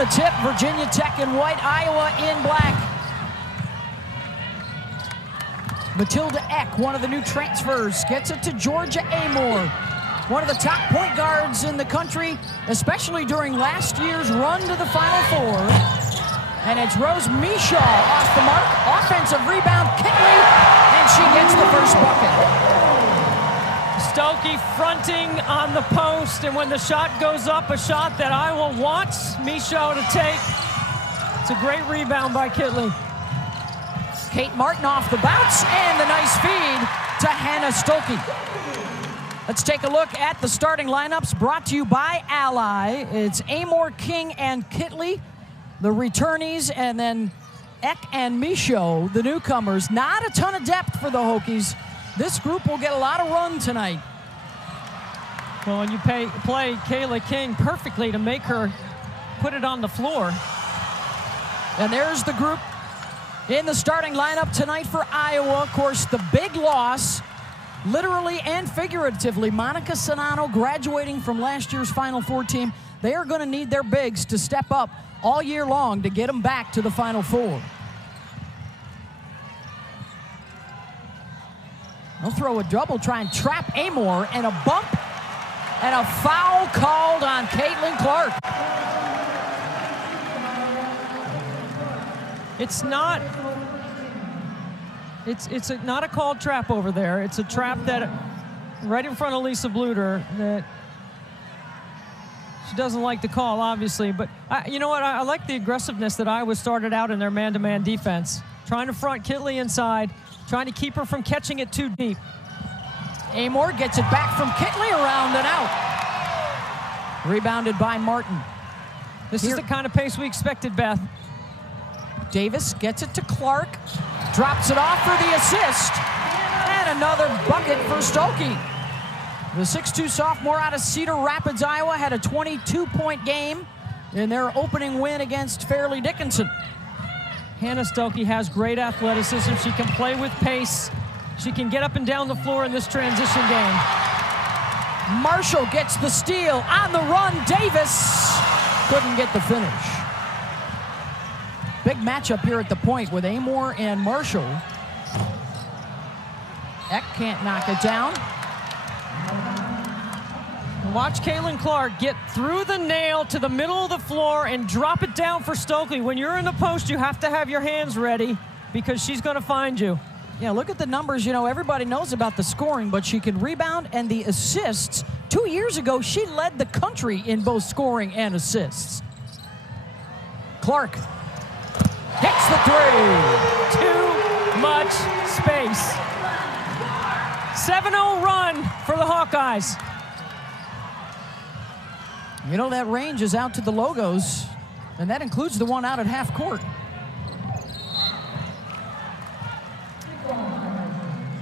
the tip. Virginia Tech in white, Iowa in black. Matilda Eck, one of the new transfers, gets it to Georgia Amoore, one of the top point guards in the country, especially during last year's run to the Final Four. And it's Rose Mishaw off the mark. Offensive rebound, Kitley, and she gets the first bucket. Stokey fronting on the post, and when the shot goes up, a shot that Iowa wants Mishaw to take. It's a great rebound by Kitley. Kate Martin off the bounce, and the nice feed to Hannah Stokey. Let's take a look at the starting lineups brought to you by Ally. It's Amoore, King, and Kitley, the returnees, and then Eck and Mishaw, the newcomers. Not a ton of depth for the Hokies. This group will get a lot of run tonight. Well, and you play Kayla King perfectly to make her put it on the floor. And there's the group in the starting lineup tonight for Iowa. Of course, the big loss, literally and figuratively, Monica Sonano graduating from last year's Final Four team. They are going to need their bigs to step up all year long to get them back to the Final Four. They'll throw a double, try and trap Amoore, and a bump and a foul called on Caitlin Clark. It's not a called trap over there. It's a trap that right in front of Lisa Bluter that she doesn't like to call, obviously. But you know what? I like the aggressiveness that Iowa started out in their man-to-man defense, trying to front Kitley inside, trying to keep her from catching it too deep. Amoore gets it back from Kitley, around and out. Rebounded by Martin. This is the kind of pace we expected, Beth. Davis gets it to Clark, drops it off for the assist, and another bucket for Stokey. The 6'2 sophomore out of Cedar Rapids, Iowa, had a 22-point game in their opening win against Fairleigh Dickinson. Hannah Stokey has great athleticism. She can play with pace. She can get up and down the floor in this transition game. Marshall gets the steal on the run. Davis couldn't get the finish. Big matchup here at the point with Amoore and Marshall. Eck can't knock it down. Watch Caitlin Clark get through the nail to the middle of the floor and drop it down for Stokely. When you're in the post, you have to have your hands ready because she's going to find you. Yeah, look at the numbers. You know, everybody knows about the scoring, but she can rebound and the assists. 2 years ago, she led the country in both scoring and assists. Clark hits the three. Too much space. 7-0 run for the Hawkeyes. You know, that range is out to the logos, and that includes the one out at half court.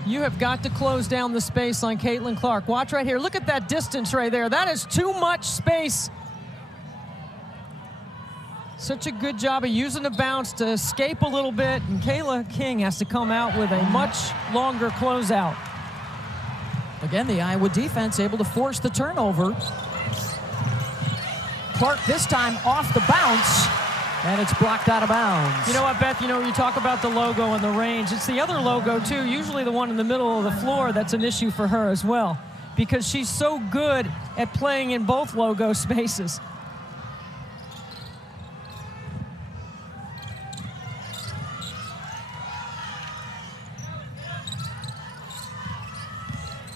You have got to close down the space on Caitlin Clark. Watch right here. Look at that distance right there. That is too much space. Such a good job of using the bounce to escape a little bit, and Kayla King has to come out with a much longer closeout. Again, the Iowa defense able to force the turnover. Clark this time off the bounce, and it's blocked out of bounds. You know what, Beth? You know, you talk about the logo and the range. It's the other logo, too, usually the one in the middle of the floor, that's an issue for her as well, because she's so good at playing in both logo spaces.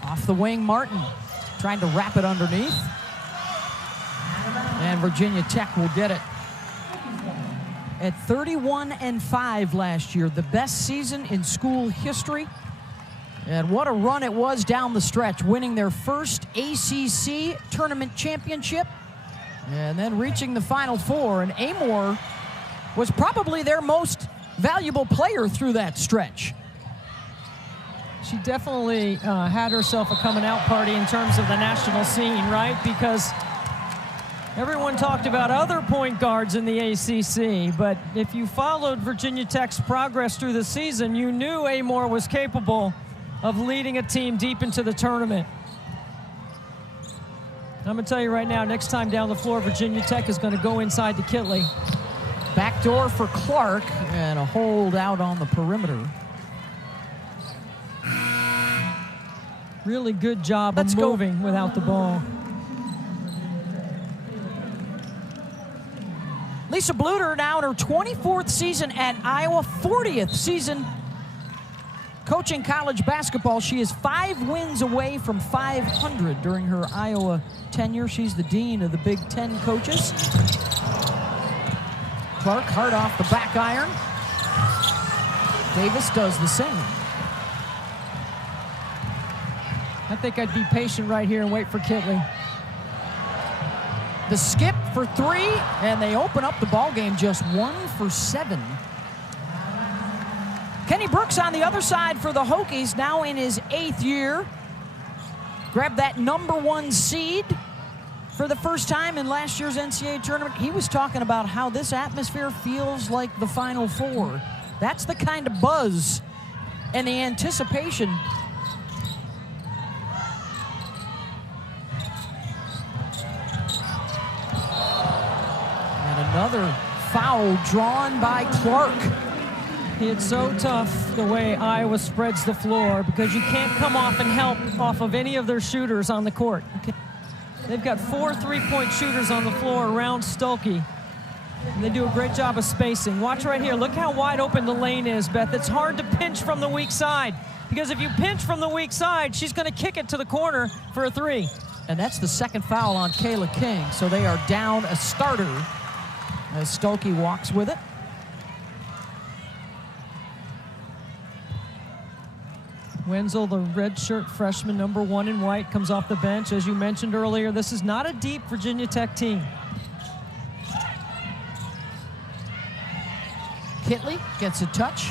Off the wing, Martin trying to wrap it underneath. And Virginia Tech will get it. At 31-5 last year, the best season in school history. And what a run it was down the stretch, winning their first ACC tournament championship and then reaching the Final Four. And Amoore was probably their most valuable player through that stretch. She definitely had herself a coming out party in terms of the national scene, right? Because everyone talked about other point guards in the ACC, but if you followed Virginia Tech's progress through the season, you knew Amoore was capable of leading a team deep into the tournament. I'm going to tell you right now, next time down the floor, Virginia Tech is going to go inside to Kitley. Backdoor for Clark, and a hold out on the perimeter. Really good job of moving without the ball. Lisa Bluter now in her 24th season at Iowa, 40th season coaching college basketball. She is 5 wins away from 500 during her Iowa tenure. She's the dean of the Big Ten coaches. Clark hard off the back iron. Davis does the same. I think I'd be patient right here and wait for Kitley. The skip for 3, and they open up the ball game just 1 for 7. Kenny Brooks on the other side for the Hokies, now in his 8th year. Grabbed that #1 seed for the first time in last year's NCAA tournament. He was talking about how this atmosphere feels like the Final Four. That's the kind of buzz and the anticipation. And another foul drawn by Clark. It's so tough the way Iowa spreads the floor because you can't come off and help off of any of their shooters on the court. They've got 4 3-point shooters on the floor around Stolke. And they do a great job of spacing. Watch right here. Look how wide open the lane is, Beth. It's hard to pinch from the weak side because if you pinch from the weak side, she's going to kick it to the corner for a 3. And that's the second foul on Kayla King. So they are down a starter as Stolke walks with it. Wenzel, the redshirt freshman, #1 in white, comes off the bench. As you mentioned earlier, this is not a deep Virginia Tech team. Kitley gets a touch.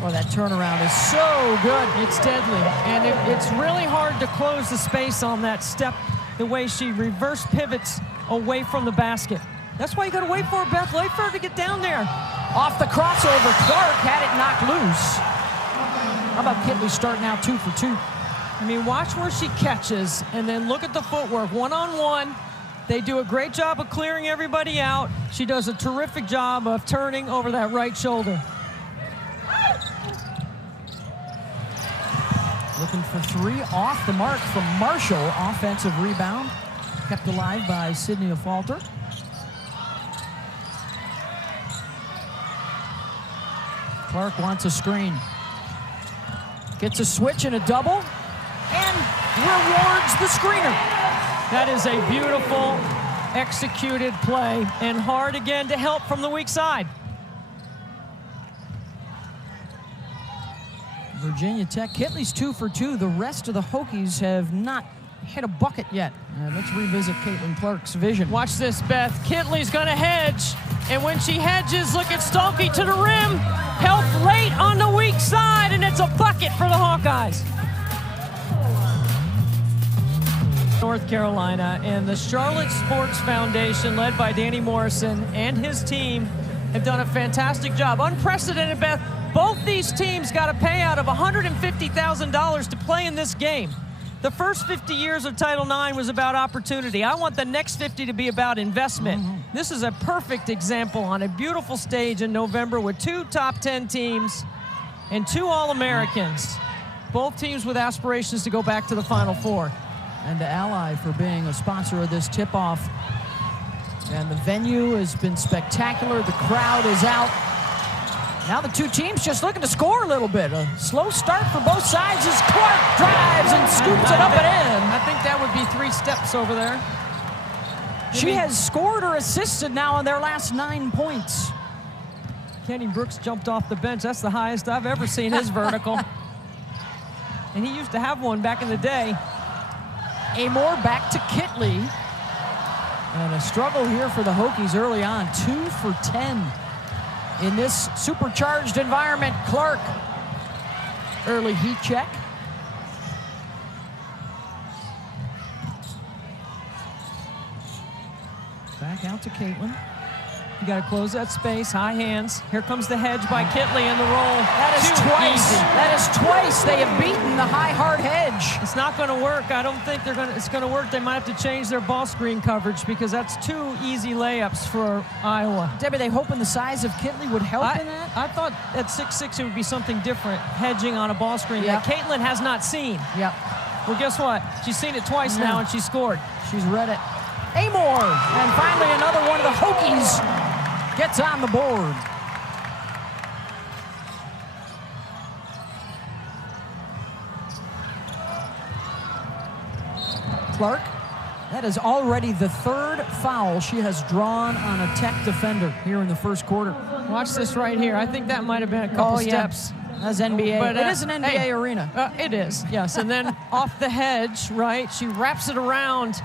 Well, that turnaround is so good. It's deadly. And it's really hard to close the space on that step, the way she reverse pivots away from the basket. That's why you got to wait for her, Beth. Wait for her to get down there. Off the crossover, Clark had it knocked loose. How about Kitley starting out 2 for 2? I mean, watch where she catches, and then look at the footwork. One-on-one, they do a great job of clearing everybody out. She does a terrific job of turning over that right shoulder. Looking for 3 off the mark from Marshall. Offensive rebound, kept alive by Sydney Falter. Clark wants a screen. Gets a switch and a double, and rewards the screener. That is a beautiful executed play, and hard again to help from the weak side. Virginia Tech, Kitley's 2 for 2. The rest of the Hokies have not hit a bucket yet. Let's revisit Caitlin Clark's vision. Watch this, Beth. Kitley's gonna hedge, and when she hedges, look at Stolke to the rim. Help late on the weak side, and it's a bucket for the Hawkeyes. North Carolina and the Charlotte Sports Foundation, led by Danny Morrison and his team, have done a fantastic job. Unprecedented, Beth. Both these teams got a payout of $150,000 to play in this game. The first 50 years of Title IX was about opportunity. I want the next 50 to be about investment. This is a perfect example on a beautiful stage in November with 2 top 10 teams and 2 All-Americans. Both teams with aspirations to go back to the Final Four. And to Ally for being a sponsor of this tip-off. And the venue has been spectacular. The crowd is out. Now the 2 teams just looking to score a little bit. A slow start for both sides as Clark drives and scoops it up and in. I think that would be 3 steps over there. She has scored or assisted now in their last 9 points. Kenny Brooks jumped off the bench. That's the highest I've ever seen his vertical. And he used to have one back in the day. Amoore back to Kitley. And a struggle here for the Hokies early on. 2 for 10. In this supercharged environment, Clark, early heat check. Back out to Caitlin. You got to close that space, high hands. Here comes the hedge by Kitley in the roll. That is twice. That is twice they have beaten the high hard hedge. It's not going to work. I don't think it's going to work. They might have to change their ball screen coverage because that's 2 easy layups for Iowa. Debbie, they hoping the size of Kitley would help in that? I thought at 6'6" it would be something different, hedging on a ball screen that Caitlin has not seen. Yep. Well, guess what? She's seen it twice now, and she scored. She's read it. Amoore, and finally another one of the Hokies gets on the board. Clark, that is already the 3rd foul she has drawn on a Tech defender here in the first quarter. Watch this right here. I think that might have been a couple steps. That's NBA. But it is an NBA arena. It is, yes. And then off the hedge, right, she wraps it around.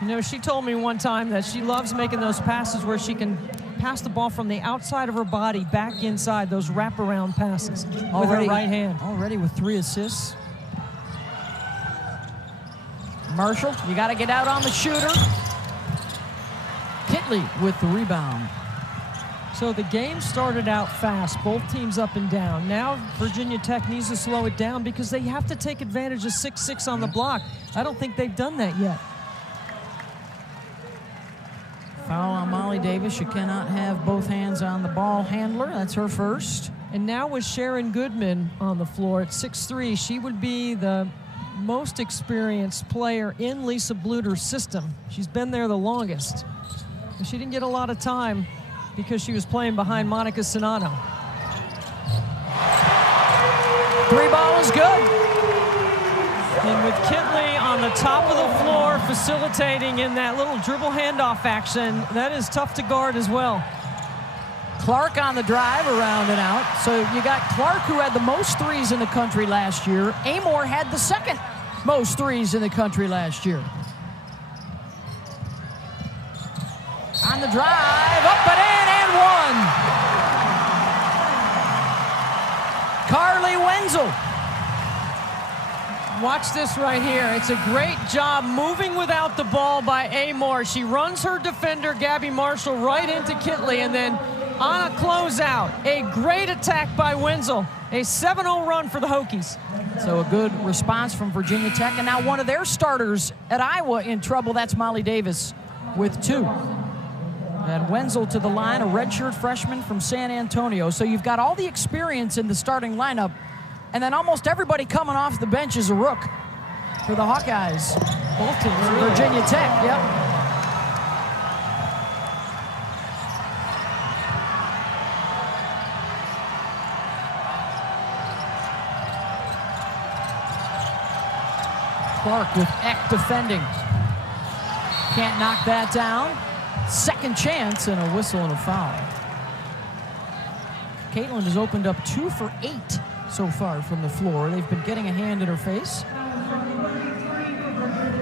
You know, she told me one time that she loves making those passes where she can pass the ball from the outside of her body back inside, those wraparound passes with her right hand. Already with 3 assists. Marshall, you got to get out on the shooter. Kitley with the rebound. So the game started out fast, both teams up and down. Now Virginia Tech needs to slow it down because they have to take advantage of 6'6" on the block. I don't think they've done that yet. Foul on Molly Davis. You cannot have both hands on the ball handler. That's her first. And now with Sharon Goodman on the floor at 6'3", she would be the most experienced player in Lisa Bluter's system. She's been there the longest. And she didn't get a lot of time because she was playing behind Monica Sinano. 3 ball is good. And with Kitley on the top of the floor facilitating in that little dribble handoff action, that is tough to guard as well. Clark on the drive around and out. So you got Clark, who had the most threes in the country last year. Amoore had the 2nd most threes in the country last year. On the drive, up and in, and 1. Carly Wenzel. Watch this right here. It's a great job moving without the ball by Amoore. She runs her defender, Gabby Marshall, right into Kitley, and then on a closeout, a great attack by Wenzel. A 7-0 run for the Hokies. So a good response from Virginia Tech, and now one of their starters at Iowa in trouble. That's Molly Davis with 2. And Wenzel to the line, a redshirt freshman from San Antonio. So you've got all the experience in the starting lineup, and then almost everybody coming off the bench is a rook for the Hawkeyes. Both teams, really. Virginia Tech, yep. Clark with Eck defending. Can't knock that down. 2nd chance and a whistle and a foul. Caitlin has opened up 2 for 8 so far from the floor. They've been getting a hand in her face.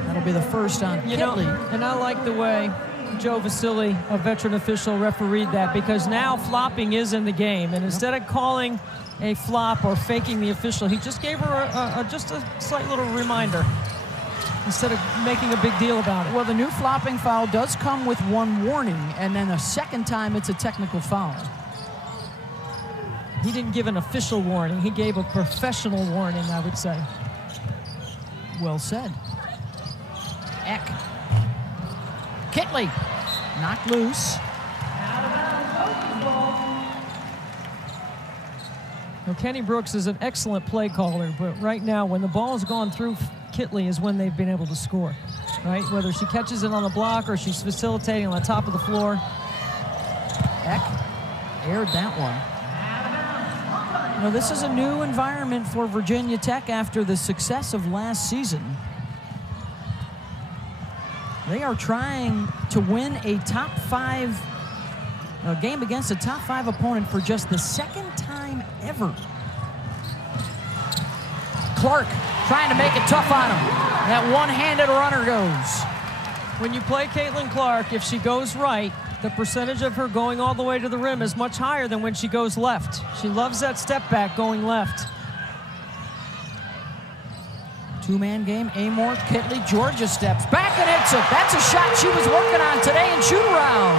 That'll be the first on Kitley. And I like the way Joe Vasili, a veteran official, refereed that, because now flopping is in the game. And instead of calling a flop or faking the official, he just gave her just a slight little reminder instead of making a big deal about it. Well, the new flopping foul does come with 1 warning, and then a 2nd time it's a technical foul. He didn't give an official warning. He gave a professional warning, I would say. Well said. Eck. Kitley knocked loose. Now, Kenny Brooks is an excellent play caller, but right now, when the ball has gone through Kitley is when they've been able to score, right? Whether she catches it on the block or she's facilitating on the top of the floor. Eck aired that one. You know, this is a new environment for Virginia Tech after the success of last season. They are trying to win a top 5 game against a top 5 opponent for just the 2nd time ever. Clark trying to make it tough on him. That one-handed runner goes. When you play Caitlin Clark, if she goes right, the percentage of her going all the way to the rim is much higher than when she goes left. She loves that step back going left. 2-man game, Amoore, Kitley, Georgia steps back and hits it. That's a shot she was working on today in shoot-around.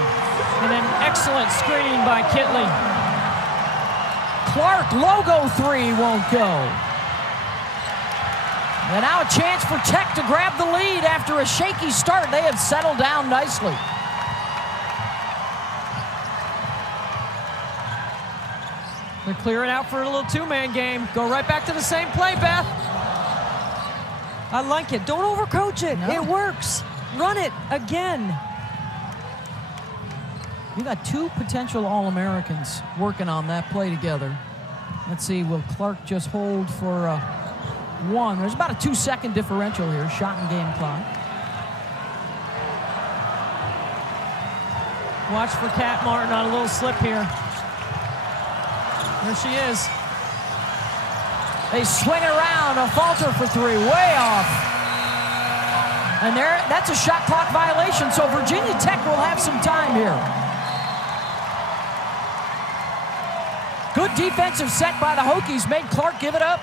And an excellent screen by Kitley. Clark, logo three won't go. And now a chance for Tech to grab the lead after a shaky start. They have settled down nicely. They're clearing out for a little two-man game. Go right back to the same play, Beth. I like it. Don't overcoach it. No. It works. Run it again. You got two potential All-Americans working on that play together. Let's see, will Clark just hold for one? There's about a 2-second differential here, shot and game clock. Watch for Kat Martin on a little slip here. There she is. They swing it around, a falter for three, way off. And there, that's a shot clock violation, so Virginia Tech will have some time here. Good defensive set by the Hokies, made Clark give it up.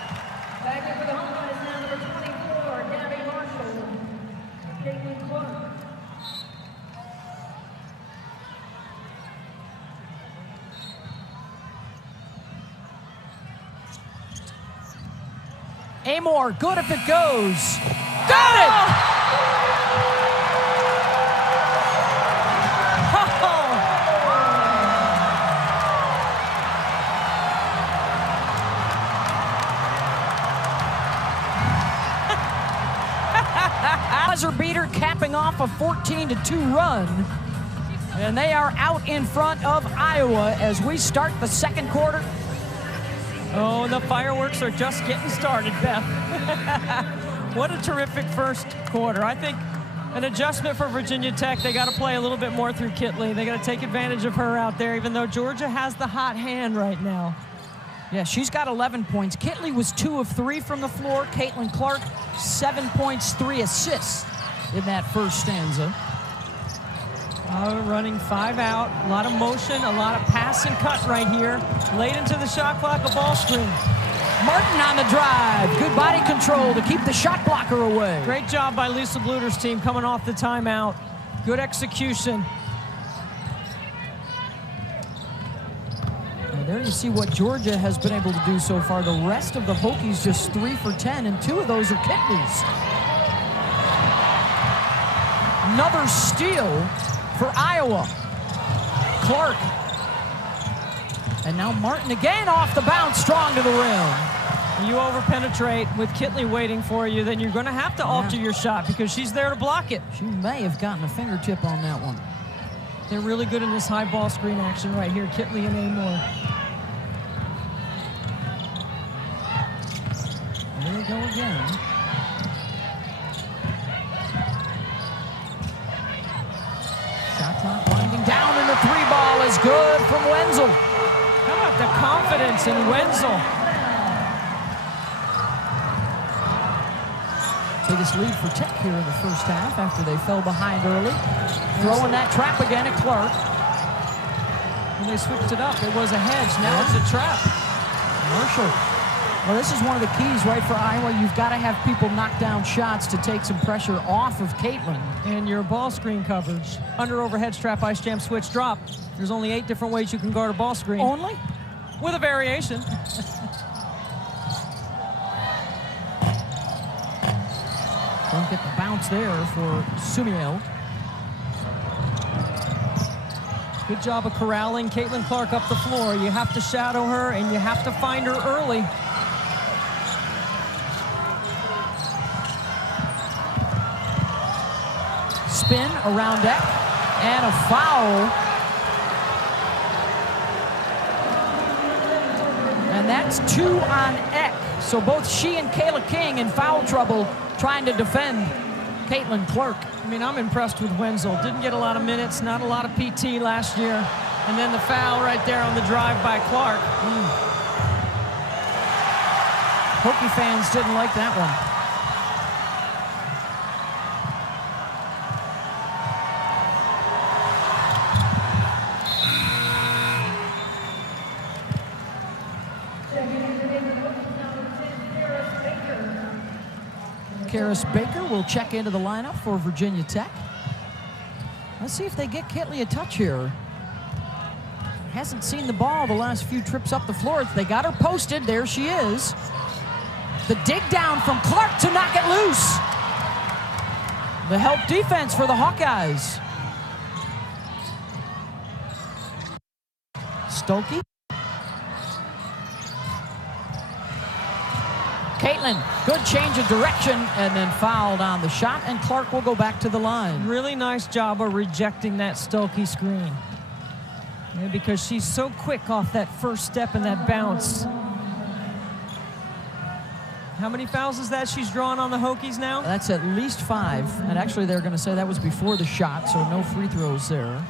Back in for the Hokies is now number 24, Gabby Marshall. Kitley Clark. Amoore, good if it goes. Got it! Buzzer beater capping off a 14-2 run. And they are out in front of Iowa as we start the second quarter. Oh, the fireworks are just getting started, Beth. What a terrific first quarter. I think an adjustment for Virginia Tech. They got to play a little bit more through Kitley. They got to take advantage of her out there, even though Georgia has the hot hand right now. Yeah, she's got 11 points. Kitley was 2 of 3 from the floor. Caitlin Clark, 7 points, 3 assists in that first stanza. Running 5 out, a lot of motion, a lot of pass and cut right here. Late into the shot clock, a ball screen. Martin on the drive. Good body control to keep the shot blocker away. Great job by Lisa Bluter's team coming off the timeout. Good execution. And there you see what Georgia has been able to do so far. The rest of the Hokies just 3 for 10, and 2 of those are Kitley's. Another steal for Iowa. Clark. And now Martin again off the bounce, strong to the rim. When you over-penetrate with Kitley waiting for you, then you're going to have to alter your shot because she's there to block it. She may have gotten a fingertip on that one. They're really good in this high ball screen action right here, Kitley and Amoore. There they go again. Shot clock winding down, and the 3-ball is good from Wenzel. How about the confidence in Wenzel? Biggest lead for Tech here in the first half after they fell behind early. Throwing that trap again at Clark. When they switched it up, it was a hedge. Now it's a trap. Marshall. Well, this is one of the keys, right, for Iowa. You've got to have people knock down shots to take some pressure off of Caitlin. And your ball screen coverage. Under overhead strap, ice jam, switch, drop. There's only 8 different ways you can guard a ball screen. Only? With a variation. Don't get the bounce there for Sumiel. Good job of corralling Caitlin Clark up the floor. You have to shadow her, and you have to find her early. Spin around deck, and a foul. And that's 2 on Eck. So both she and Kayla King in foul trouble trying to defend Caitlin Clark. I mean, I'm impressed with Wenzel. Didn't get a lot of minutes, not a lot of PT last year. And then the foul right there on the drive by Clark. Hokie fans didn't like that one. Karis Baker will check into the lineup for Virginia Tech. Let's see if they get Kitley a touch here. hasn't seen the ball the last few trips up the floor. They got her posted. There she is. The dig down from Clark to knock it loose. The help defense for the Hawkeyes. Stokey. Kitley, good change of direction, and then fouled on the shot, and Clark will go back to the line. Really nice job of rejecting that Stokey screen. Yeah, because she's so quick off that first step and that bounce. How many fouls is that she's drawn on the Hokies now? That's at least 5, and actually they're going to say that was before the shot, so no free throws there.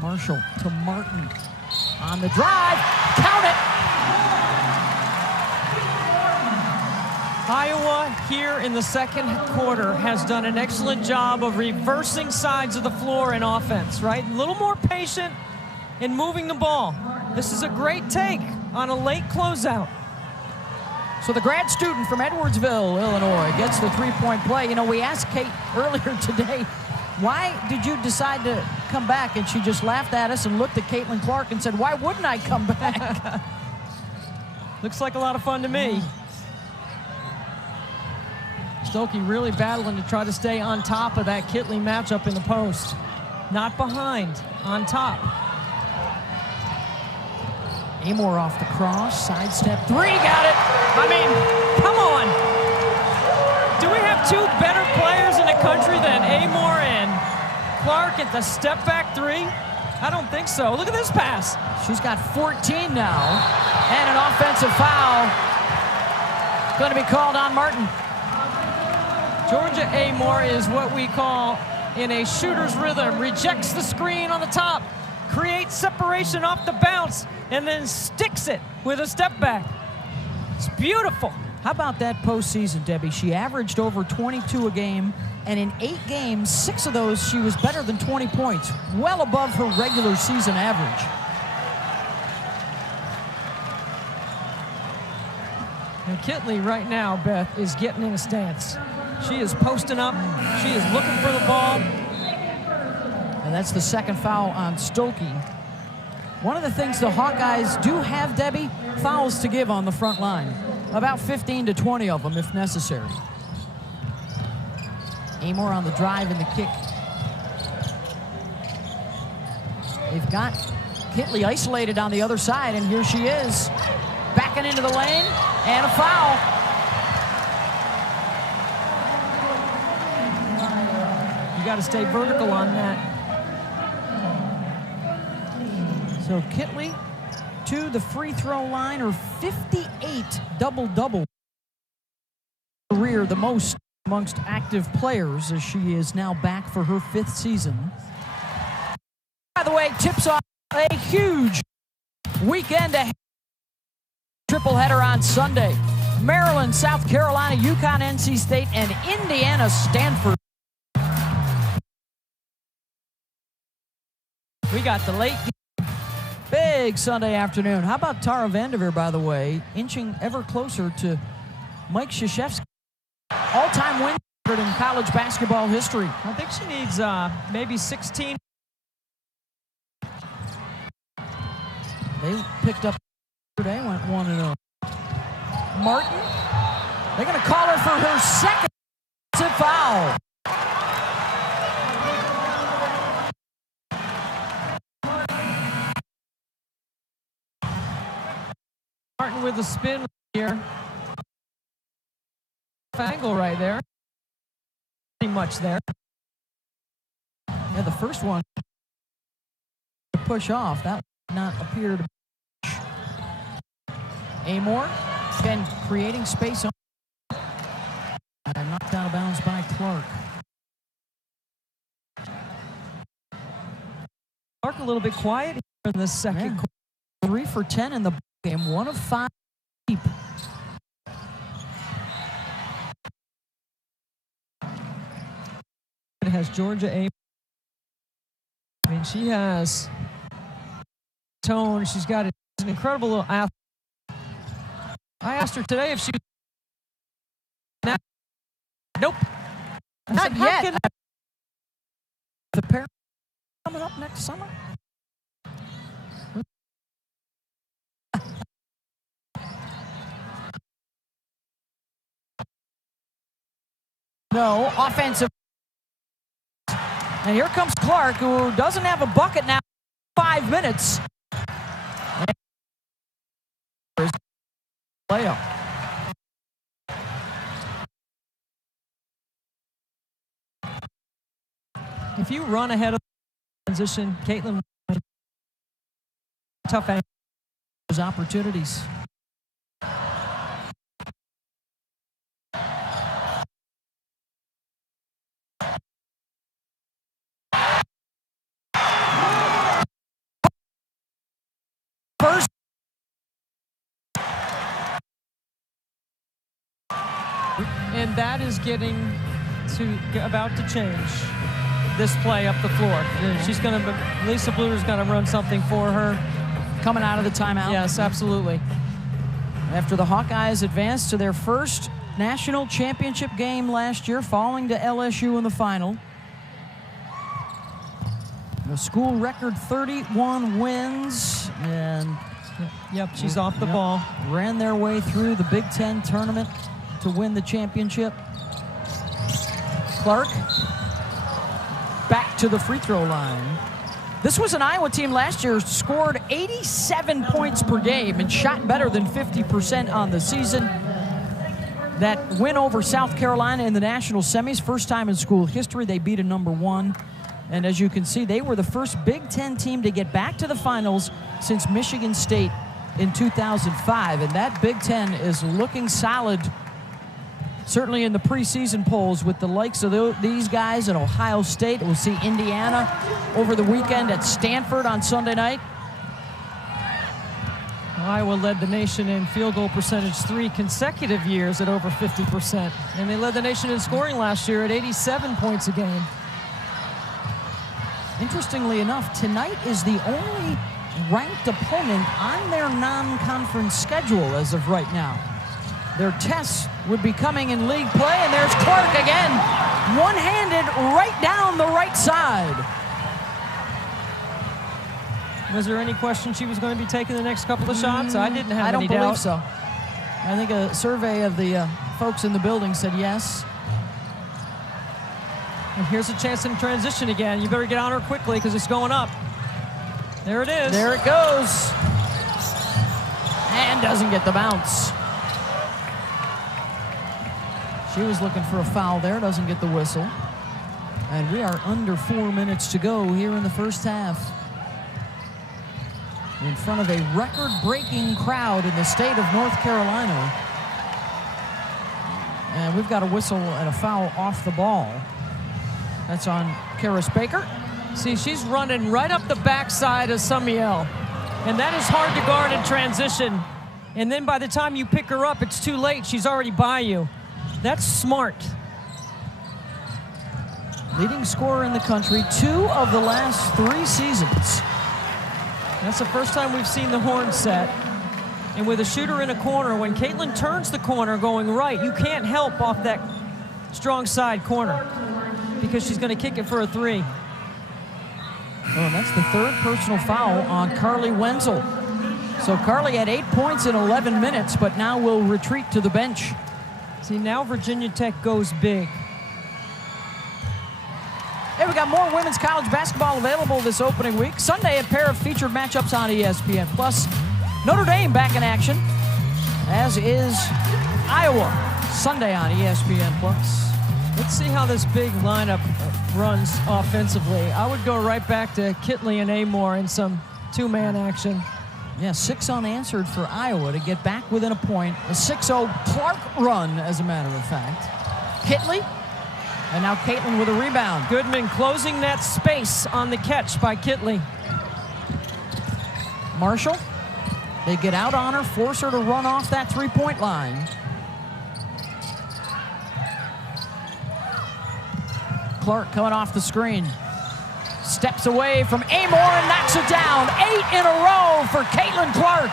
Marshall to Martin on the drive. Count it! Iowa here in the second quarter has done an excellent job of reversing sides of the floor in offense, right? A little more patient in moving the ball. This is a great take on a late closeout. So the grad student from Edwardsville, Illinois, gets the three-point play. You know, we asked Kate earlier today, why did you decide to come back? And she just laughed at us and looked at Caitlin Clark and said, why wouldn't I come back? Looks like a lot of fun to me. Stokey really battling to try to stay on top of that Kitley matchup in the post. Not behind, on top. Amoore off the cross, sidestep, 3, got it! I mean, come on! Do we have 2 better players in the country than Amoore and Clark at the step back 3? I don't think so. Look at this pass. She's got 14 now, and an offensive foul going to be called on Martin. Georgia Amoore is what we call in a shooter's rhythm. Rejects the screen on the top, creates separation off the bounce, and then sticks it with a step back. It's beautiful. How about that postseason, Debbie? She averaged over 22 a game, and in 8 games, 6 of those, she was better than 20 points, well above her regular season average. And Kitley right now, Beth, is getting in a stance. She is posting up. She is looking for the ball. And that's the second foul on Stokey. One of the things the Hawkeyes do have, Debbie, fouls to give on the front line. About 15 to 20 of them if necessary. Amoore on the drive and the kick. They've got Kitley isolated on the other side, and here she is. Backing into the lane, and a foul. You got to stay vertical on that. So Kitley to the free throw line, her 58 double-double career, the most amongst active players, as she is now back for her 5th season. By the way, tips off a huge weekend ahead. Triple header on Sunday. Maryland, South Carolina, UConn, NC State, and Indiana, Stanford. We got the late game. Big Sunday afternoon. How about Tara Vanderveer, by the way, inching ever closer to Mike Krzyzewski, all-time win record in college basketball history. I think she needs maybe 16. They picked up today, went 1-0. Martin, they're going to call her for her second foul. Martin with the spin here. Angle right there. Pretty much there. Yeah, the first one to push off. That did not appear to push. Amoore, again, creating space on. And knocked out of bounds by Clark. Clark a little bit quiet here in the second quarter. 3 for 10 in the game, 1 of 5 deep. It has Georgia Amoore. I mean, she has tone. She's got an incredible little athlete. I asked her today if she was. Nope. Not yet. The pair coming up next summer. No, offensive. And here comes Clark, who doesn't have a bucket now. 5 minutes. Layup. If you run ahead of the transition, Caitlin, tough angle. Those opportunities. First. And that is about to change this play up the floor. She's going to, Lisa Bluter's going to run something for her. Coming out of the timeout. Yes, absolutely. After the Hawkeyes advanced to their first national championship game last year, falling to LSU in the final. A school record 31 wins, and yep, she's off the ball. Ran their way through the Big Ten tournament to win the championship. Clark back to the free throw line. This was an Iowa team last year, scored 87 points per game and shot better than 50% on the season. That win over South Carolina in the national semis, first time in school history. They beat a number 1. And as you can see, they were the first Big Ten team to get back to the finals since Michigan State in 2005. And that Big Ten is looking solid, certainly in the preseason polls, with the likes of these guys at Ohio State. We'll see Indiana over the weekend at Stanford on Sunday night. Iowa led the nation in field goal percentage 3 consecutive years at over 50%. And they led the nation in scoring last year at 87 points a game. Interestingly enough, tonight is the only ranked opponent on their non-conference schedule as of right now. Their tests would be coming in league play, and there's Clark again, one-handed right down the right side. Was there any question she was going to be taking the next couple of shots? I didn't have any doubt. I don't believe so. I think a survey of the folks in the building said yes. And here's a chance in transition again. You better get on her quickly because it's going up. There it is. There it goes. And doesn't get the bounce. She was looking for a foul there, doesn't get the whistle. And we are under 4 minutes to go here in the first half. In front of a record-breaking crowd in the state of North Carolina. And we've got a whistle and a foul off the ball. That's on Karis Baker. See, she's running right up the backside of Samiel. And that is hard to guard in transition. And then by the time you pick her up, it's too late. She's already by you. That's smart. Leading scorer in the country 2 of the last 3 seasons. That's the first time we've seen the horn set. And with a shooter in a corner, when Caitlin turns the corner going right, you can't help off that strong side corner because she's going to kick it for a 3. Oh, and that's the 3rd personal foul on Carly Wenzel. So Carly had 8 points in 11 minutes, but now will retreat to the bench. See, now Virginia Tech goes big. Hey, we got more women's college basketball available this opening week. Sunday, a pair of featured matchups on ESPN+. Notre Dame back in action, as is Iowa. Sunday on ESPN+. Let's see how this big lineup runs offensively. I would go right back to Kitley and Amoore in some 2-man action. Yeah, 6 unanswered for Iowa to get back within a point. A 6-0 Clark run, as a matter of fact. Kitley, and now Caitlin with a rebound. Goodman closing that space on the catch by Kitley. Marshall, they get out on her, force her to run off that 3-point line. Clark coming off the screen. Steps away from Amoore and knocks it down. 8 in a row for Caitlin Clark.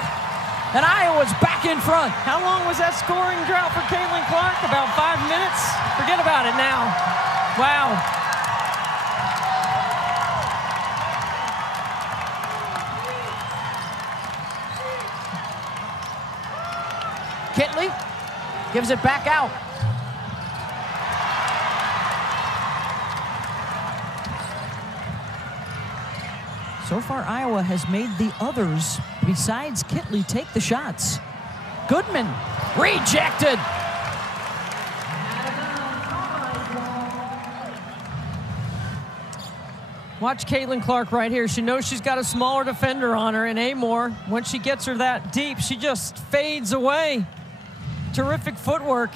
And Iowa's back in front. How long was that scoring drought for Caitlin Clark? About 5 minutes? Forget about it now. Wow. Kitley gives it back out. So far, Iowa has made the others, besides Kitley, take the shots. Goodman, rejected. Watch Caitlin Clark right here. She knows she's got a smaller defender on her, and Amoore, once she gets her that deep, she just fades away. Terrific footwork.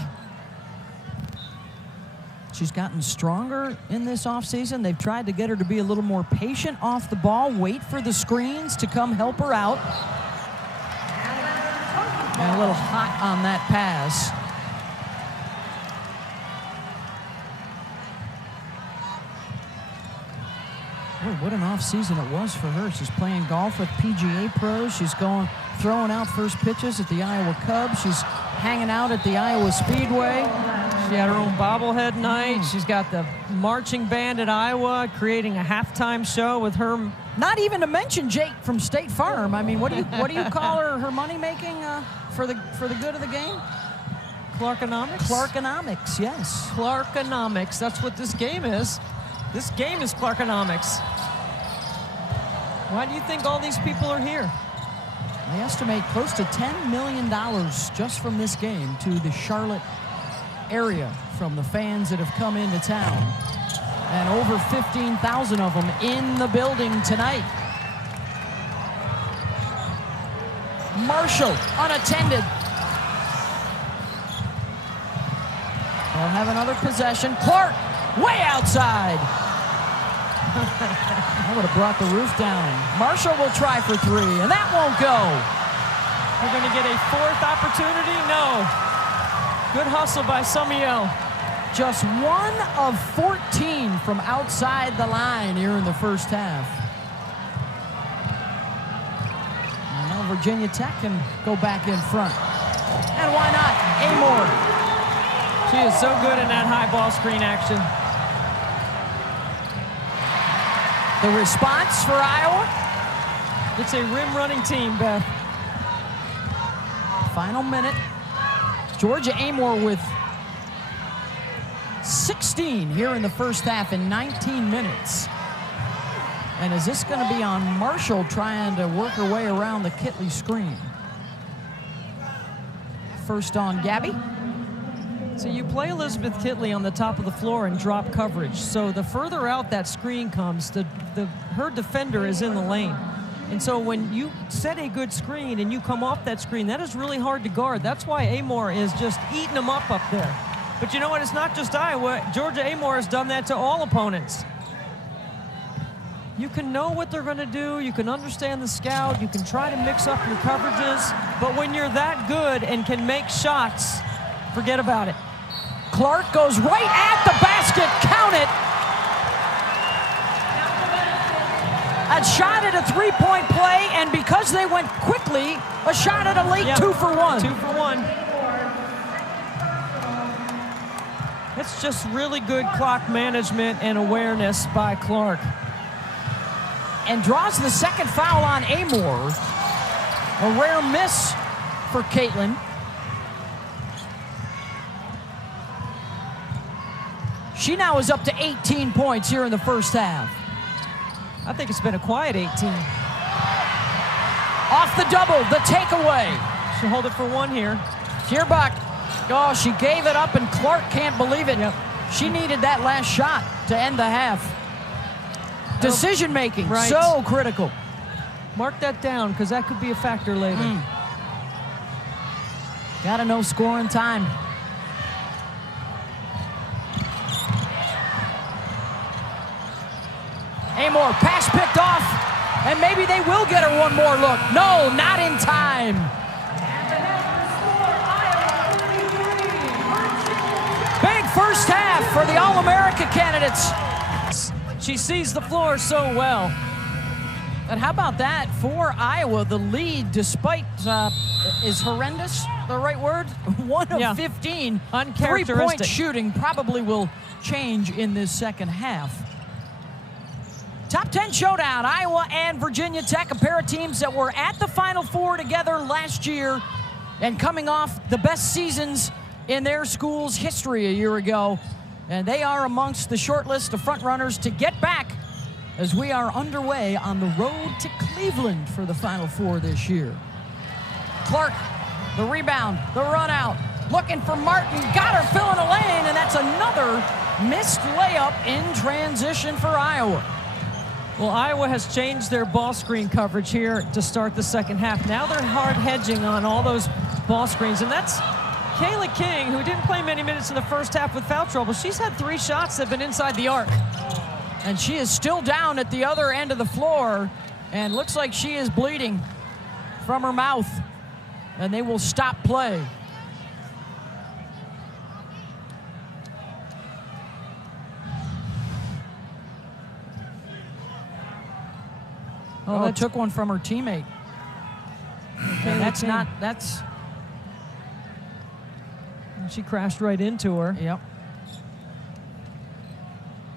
She's gotten stronger in this offseason. They've tried to get her to be a little more patient off the ball, wait for the screens to come help her out. And a little hot on that pass. Boy, what an offseason it was for her. She's playing golf with PGA pros. She's throwing out first pitches at the Iowa Cubs. She's hanging out at the Iowa Speedway. She had her own bobblehead night. She's got the marching band at Iowa, creating a halftime show with her. Not even to mention Jake from State Farm. I mean, what do you call her money making for the good of the game? Clarkonomics? Clarkonomics, yes. Clarkonomics. That's what this game is. This game is Clarkonomics. Why do you think all these people are here? They estimate close to $10 million just from this game to the Charlotte area from the fans that have come into town. And over 15,000 of them in the building tonight. Marshall unattended. They'll have another possession. Clark way outside. That would have brought the roof down. Marshall will try for three, and that won't go. We're going to get a fourth opportunity? No. Good hustle by Sumiel. Just 1 of 14 from outside the line here in the first half. And now Virginia Tech can go back in front. And why not? Amoore. She is so good in that high ball screen action. The response for Iowa? It's a rim running team, Beth. Final minute. Georgia Amoore with 16 here in the first half in 19 minutes. And is this going to be on Marshall trying to work her way around the Kitley screen? First on Gabby. So you play Elizabeth Kitley on the top of the floor and drop coverage. So the further out that screen comes, her defender is in the lane. And so when you set a good screen and you come off that screen, that is really hard to guard. That's why Amoore is just eating them up there. But you know what? It's not just Iowa. Georgia Amoore has done that to all opponents. You can know what they're going to do. You can understand the scout. You can try to mix up your coverages. But when you're that good and can make shots, forget about it. Clark goes right at the basket. Count it. A shot at a three-point play, and because they went quickly, a shot at a late 2 for 1. 2 for 1. It's just really good clock management and awareness by Clark. And draws the second foul on Amoore. A rare miss for Caitlin. She now is up to 18 points here in the first half. I think it's been a quiet 18. Off the double, the takeaway. She'll hold it for 1 here. Kierbach, oh, she gave it up, and Clark can't believe it. Yep. She needed that last shot to end the half. Decision making, right. So critical. Mark that down, because that could be a factor later. Gotta know scoring time. Amoore, pass picked off, and maybe they will get her one more look. No, not in time. Big first half for the All-America candidates. She sees the floor so well. And how about that for Iowa? The lead, despite, is horrendous the right word? 1 of 15. Uncharacteristic. 3-point shooting probably will change in this second half. Top 10 showdown, Iowa and Virginia Tech, a pair of teams that were at the Final Four together last year and coming off the best seasons in their school's history a year ago. And they are amongst the short list of frontrunners to get back as we are underway on the road to Cleveland for the Final Four this year. Clark, the rebound, the run out, looking for Martin, got her filling a lane, and that's another missed layup in transition for Iowa. Well, Iowa has changed their ball screen coverage here to start the second half. Now they're hard hedging on all those ball screens, and that's Kayla King, who didn't play many minutes in the first half with foul trouble. She's had 3 shots that have been inside the arc. And she is still down at the other end of the floor, and looks like she is bleeding from her mouth, and they will stop play. Oh, that took one from her teammate. And that's not, that's... She crashed right into her. Yep.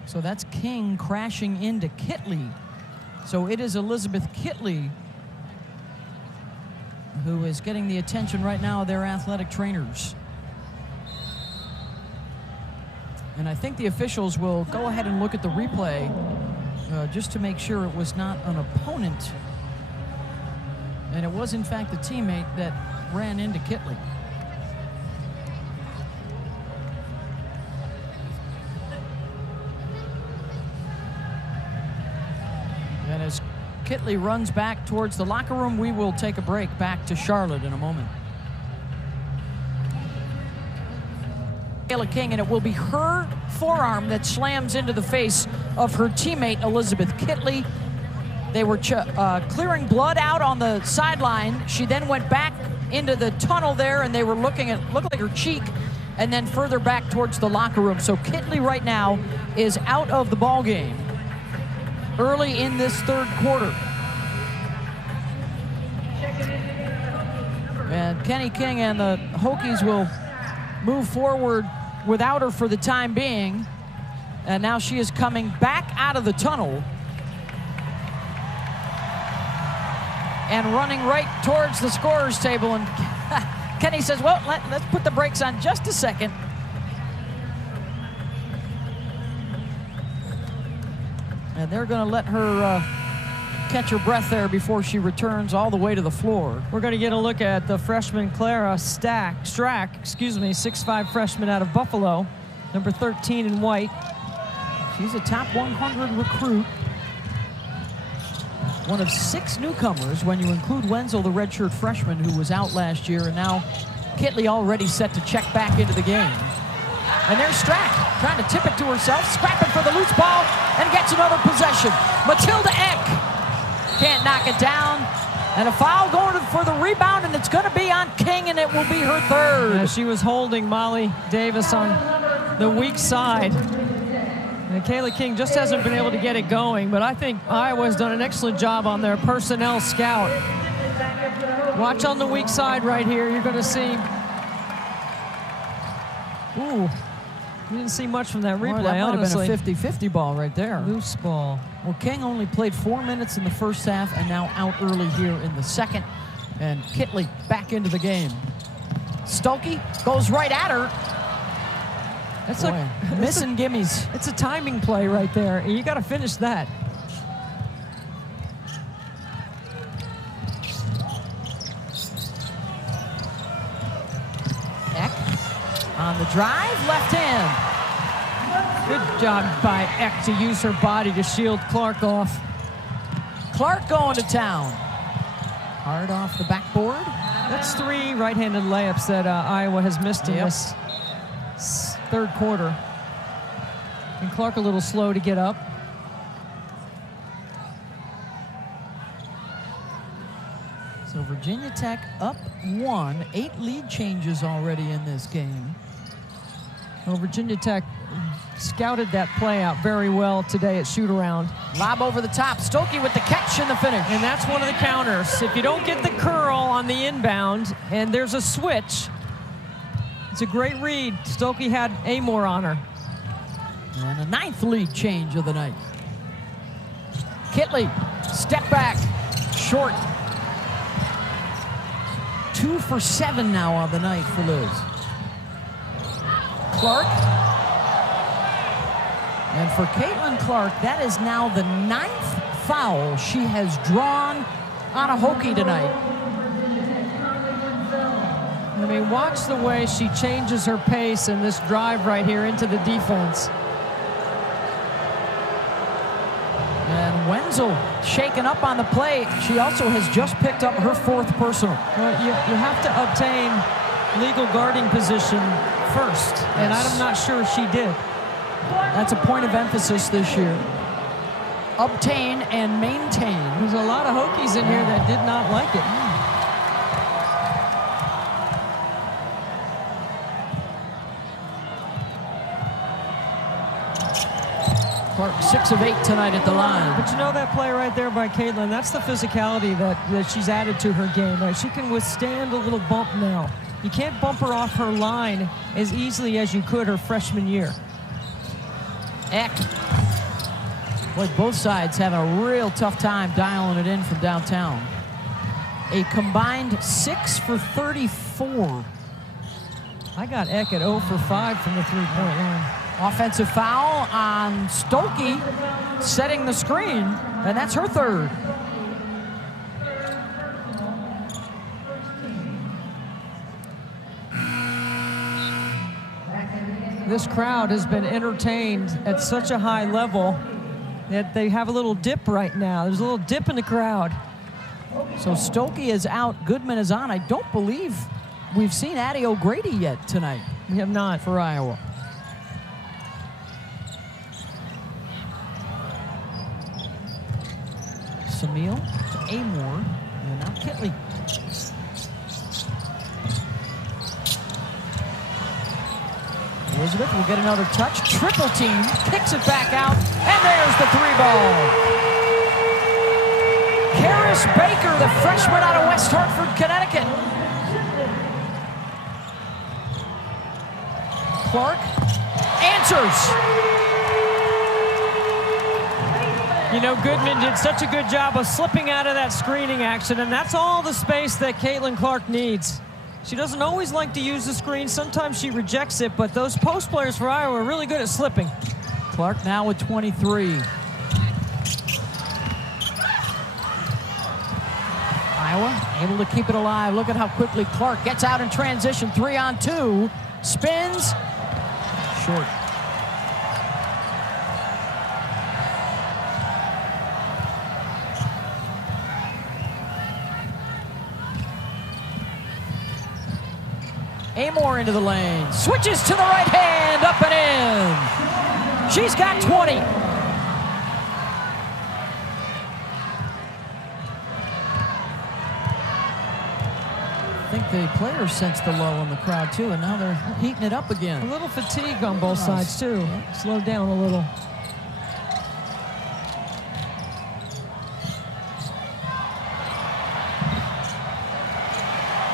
So that's King crashing into Kitley. So it is Elizabeth Kitley who is getting the attention right now of their athletic trainers. And I think the officials will go ahead and look at the replay just to make sure it was not an opponent. And it was, in fact, a teammate that ran into Kitley. And as Kitley runs back towards the locker room, we will take a break back to Charlotte in a moment. Kayla King, and it will be her forearm that slams into the face of her teammate, Elizabeth Kitley. They were clearing blood out on the sideline. She then went back into the tunnel there, and they were looking at, looked like her cheek, and then further back towards the locker room. So Kitley right now is out of the ball game early in this third quarter. And Kenny King and the Hokies will move forward without her for the time being. And now she is coming back out of the tunnel and running right towards the scorer's table. And Kenny says, well, let's put the brakes on just a second. And they're going to let her catch her breath there before she returns all the way to the floor. We're going to get a look at the freshman Clara Strack, 6'5" freshman out of Buffalo, number 13 in white. She's a top 100 recruit. One of 6 newcomers when you include Wenzel, the redshirt freshman who was out last year, and now Kitley already set to check back into the game. And there's Strack trying to tip it to herself, scrapping for the loose ball, and gets another possession. Matilda Eck can't knock it down. And a foul going for the rebound, and it's going to be on King, and it will be her third. Yeah, she was holding Molly Davis on the weak side. And Kayla King just hasn't been able to get it going, but I think Iowa's done an excellent job on their personnel scout. Watch on the weak side right here. You're going to see... Ooh. You didn't see much from that replay, that honestly. Might have been a 50-50 ball right there. Loose ball. Well, King only played 4 minutes in the first half and now out early here in the second. And Kitley back into the game. Stokey goes right at her. That's missing gimmies. It's a timing play right there. You got to finish that. Eck on the drive, left hand. Good job by Eck to use her body to shield Clark off. Clark going to town. Hard off the backboard. That's 3 right-handed layups that Iowa has missed in this third quarter. And Clark a little slow to get up. So Virginia Tech up 1, 8 lead changes already in this game. Well, Virginia Tech scouted that play out very well today at shoot-around. Lob over the top. Stokey with the catch and the finish. And that's one of the counters. If you don't get the curl on the inbound and there's a switch, it's a great read. Stokey had Amoore on her. And a 9th lead change of the night. Kitley, step back, short. 2 for 7 now on the night for Liz. Clark. And for Caitlin Clark, that is now the 9th foul she has drawn on a Hokie tonight. I mean, watch the way she changes her pace in this drive right here into the defense. And Wenzel shaken up on the play. She also has just picked up her 4th personal. Well, you have to obtain legal guarding position first, and I'm not sure she did. That's a point of emphasis this year. Obtain and maintain. There's a lot of Hokies in here that did not like it. Clark 6 of 8 tonight at the line. But you know that play right there by Caitlin, that's the physicality that she's added to her game. Right? She can withstand a little bump now. You can't bump her off her line as easily as you could her freshman year. Eck. Boy, both sides having a real tough time dialing it in from downtown. A combined 6 for 34. I got Eck at 0 for 5 from the three-point line. Offensive foul on Stokey, setting the screen, and that's her 3rd. This crowd has been entertained at such a high level that they have a little dip right now. There's a little dip in the crowd. So Stokey is out, Goodman is on. I don't believe we've seen Addie O'Grady yet tonight. We have not. For Iowa. Samil to Amoore, and now Kitley. Elizabeth will get another touch. Triple team, kicks it back out, and there's the 3-ball. Karis Baker, the freshman out of West Hartford, Connecticut. Clark answers. You know, Goodman did such a good job of slipping out of that screening action, and that's all the space that Caitlin Clark needs. She doesn't always like to use the screen. Sometimes she rejects it, but those post players for Iowa are really good at slipping. Clark now with 23. Iowa able to keep it alive. Look at how quickly Clark gets out in transition. 3-on-2. Spins. Short. Amoore into the lane. Switches to the right hand. Up and in. She's got 20. I think the players sensed the lull in the crowd too, and now they're heating it up again. A little fatigue on both sides too. Slow down a little.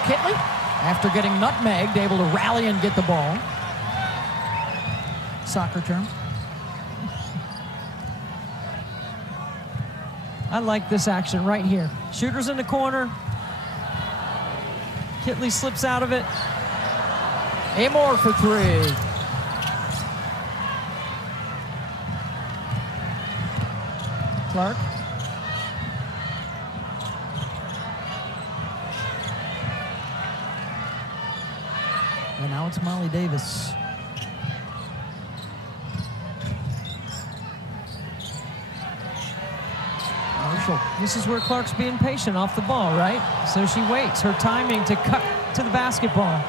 Kitley, after getting nutmegged, able to rally and get the ball. Soccer term. I like this action right here. Shooter's in the corner. Kitley slips out of it. Amoore for 3. Clark. And now it's Molly Davis. Marshall. This is where Clark's being patient off the ball, right? So she waits her timing to cut to the basketball.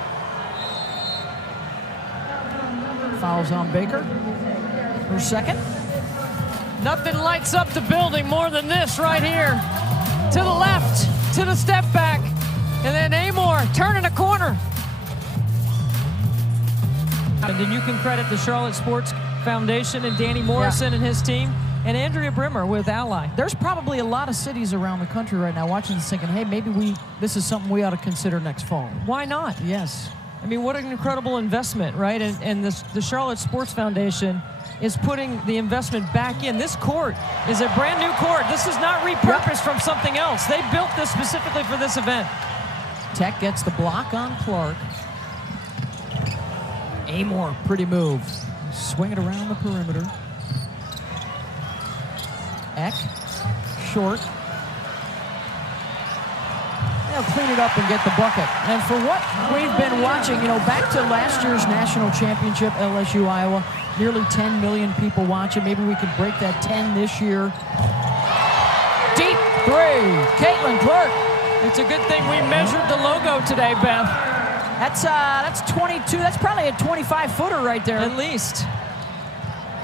Fouls on Baker. Her 2nd. Nothing lights up the building more than this right here. To the left, to the step back, and then Amoore turning a corner. And then you can credit the Charlotte Sports Foundation and Danny Morrison and his team, and Andrea Brimmer with Ally. There's probably a lot of cities around the country right now watching this thinking, hey, maybe this is something we ought to consider next fall. Why not? Yes. I mean, what an incredible investment, right? And the Charlotte Sports Foundation is putting the investment back in. This court is a brand new court. This is not repurposed from something else. They built this specifically for this event. Tech gets the block on Clark. Amoore, pretty move. Swing it around the perimeter. Eck, short. They'll clean it up and get the bucket. And for what we've been watching, back to last year's national championship, LSU, Iowa, nearly 10 million people watching. Maybe we could break that 10 this year. Deep three, Caitlin Clark. It's a good thing we measured the logo today, Beth. That's 22. That's probably a 25-footer right there. At least.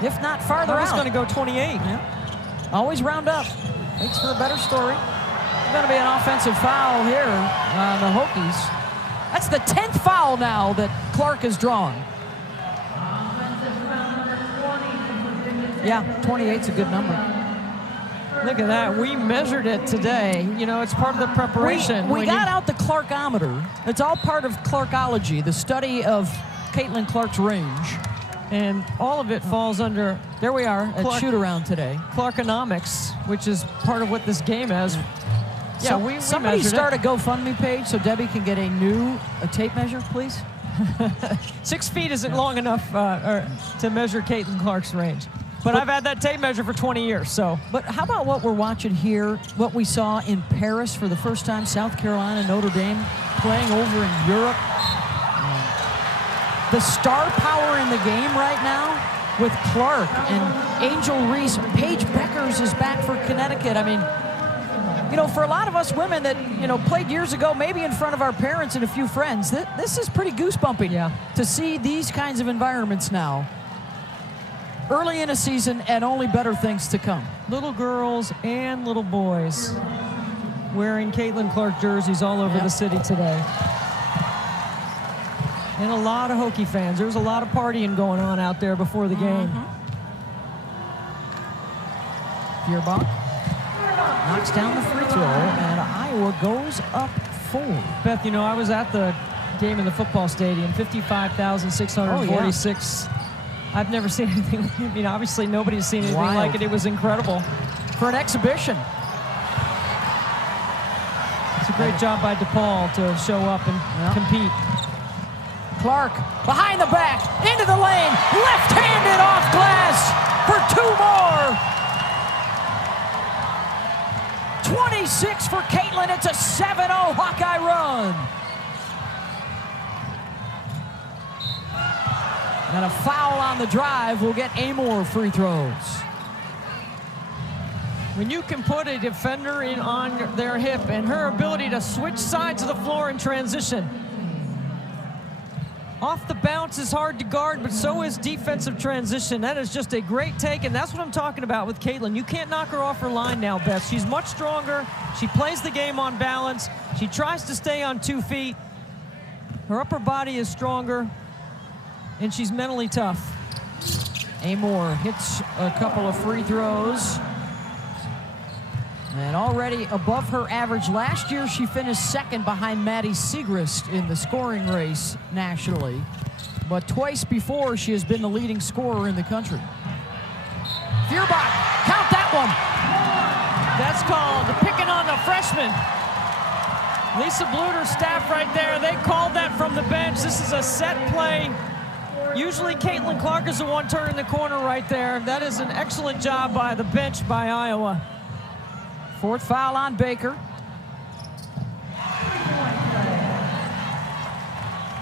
If not farther I was out. going to go 28. Yeah. Always round up. Makes for a better story. There's going to be an offensive foul here on the Hokies. That's the 10th foul now that Clark has drawn. Yeah, 28's a good number. Look at that. We measured it today. It's part of the preparation. We got out the Clarkometer. It's all part of Clarkology, the study of Caitlin Clark's range. And all of it falls under, there we are at shoot-around today. Clarkonomics, which is part of what this game is. Yeah, we somebody start a GoFundMe page so Debbie can get a tape measure, please. 6 feet isn't long enough to measure Caitlin Clark's range. But I've had that tape measure for 20 years, so. But how about what we're watching here, what we saw in Paris for the first time, South Carolina, Notre Dame, playing over in Europe. The star power in the game right now with Clark and Angel Reese. Paige Beckers is back for Connecticut. I mean, for a lot of us women that, played years ago, maybe in front of our parents and a few friends, this is pretty goosebumping to see these kinds of environments now. Early in a season and only better things to come. Little girls and little boys wearing Caitlin Clark jerseys all over the city today. And a lot of Hokie fans. There's a lot of partying going on out there before the game. Feuerbach knocks down the free throw, and Iowa goes up 4. Beth, I was at the game in the football stadium, 55,646. I've never seen anything. Obviously nobody's seen anything like it. It was incredible. For an exhibition. It's a great job by DePaul to show up and compete. Clark behind the back, into the lane, left-handed off glass for 2 more. 26 for Caitlin. It's a 7-0 Hawkeye run. And a foul on the drive will get Amoore free throws. When you can put a defender in on their hip and her ability to switch sides of the floor in transition. Off the bounce is hard to guard, but so is defensive transition. That is just a great take, and that's what I'm talking about with Caitlin. You can't knock her off her line now, Beth. She's much stronger. She plays the game on balance. She tries to stay on 2 feet. Her upper body is stronger, and she's mentally tough. Amoore hits a couple of free throws. And already above her average. Last year, she finished second behind Maddie Siegrist in the scoring race nationally. But twice before, she has been the leading scorer in the country. Feuerbach, count that one. That's called picking on the freshman. Lisa Bluter's staff right there, they called that from the bench. This is a set play. Usually Caitlin Clark is the one turning the corner right there. That is an excellent job by the bench by Iowa. 4th foul on Baker.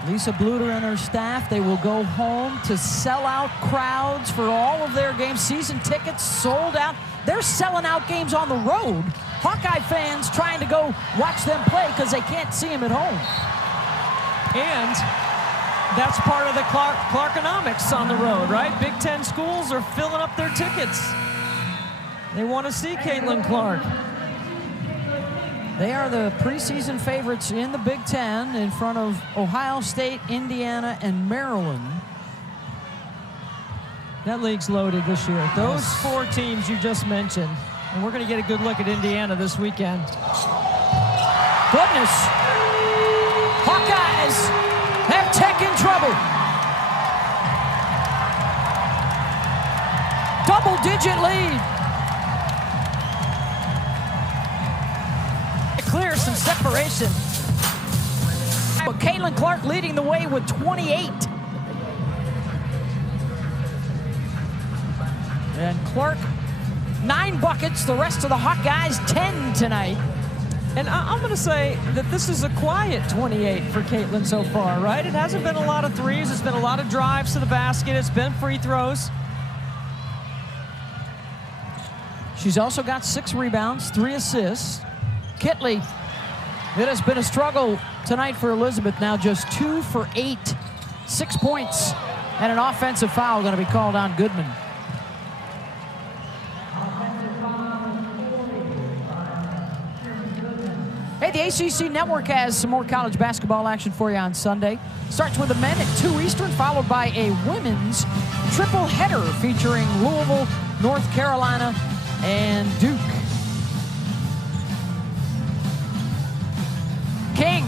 Lisa Bluter and her staff, they will go home to sell out crowds for all of their games. Season tickets sold out. They're selling out games on the road. Hawkeye fans trying to go watch them play because they can't see them at home. And that's part of the Clarkonomics on the road, right? Big Ten schools are filling up their tickets. They want to see Caitlin Clark. They are the preseason favorites in the Big Ten in front of Ohio State, Indiana, and Maryland. That league's loaded this year. Those 4 teams you just mentioned, and we're going to get a good look at Indiana this weekend. Goodness. Hawkeyes have Tech in trouble. double-digit lead. Clear some separation. Caitlin Clark leading the way with 28. And Clark, 9 buckets. The rest of the Hawkeyes, 10 tonight. And I'm going to say that this is a quiet 28 for Kitley so far, right? It hasn't been a lot of threes. It's been a lot of drives to the basket. It's been free throws. She's also got 6 rebounds, 3 assists. Kitley, it has been a struggle tonight for Elizabeth. Now just 2 for 8, 6 points, and an offensive foul going to be called on Goodman. Hey, the ACC Network has some more college basketball action for you on Sunday. Starts with the men at 2 Eastern, followed by a women's triple header featuring Louisville, North Carolina, and Duke. King,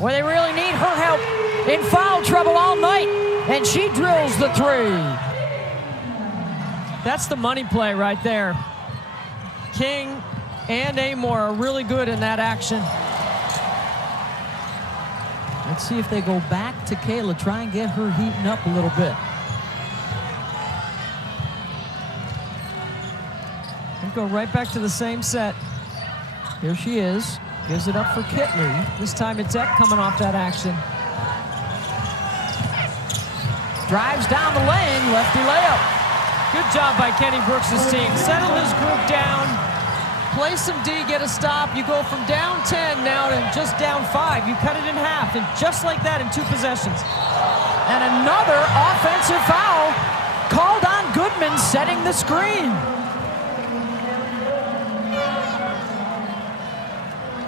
where they really need her help, in foul trouble all night, and she drills the 3. That's the money play right there. King and Amoore are really good in that action. Let's see if they go back to Kayla, try and get her heating up a little bit. They go right back to the same set. Here she is. Gives it up for Kitley. This time it's Eck coming off that action. Drives down the lane, lefty layup. Good job by Kenny Brooks' team. Settle his group down, play some D, get a stop. You go from down 10 now to just down 5. You cut it in half, and just like that in 2 possessions. And another offensive foul called on Goodman, setting the screen.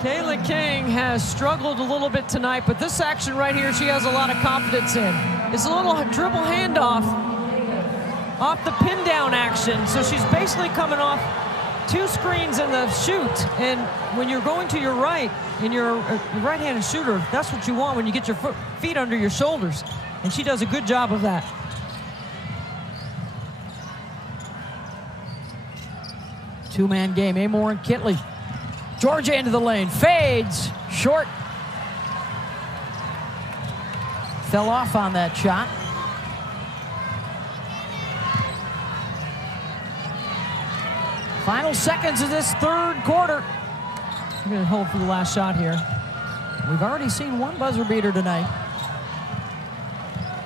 Kayla King has struggled a little bit tonight, but this action right here she has a lot of confidence in. It's a little dribble handoff off the pin down action. So she's basically coming off 2 screens in the shoot. And when you're going to your right and you're a right-handed shooter, that's what you want when you get your feet under your shoulders. And she does a good job of that. Two-man game, Amoore and Kitley. Georgia into the lane, fades, short. Fell off on that shot. Final seconds of this 3rd quarter. We're going to hold for the last shot here. We've already seen 1 buzzer beater tonight.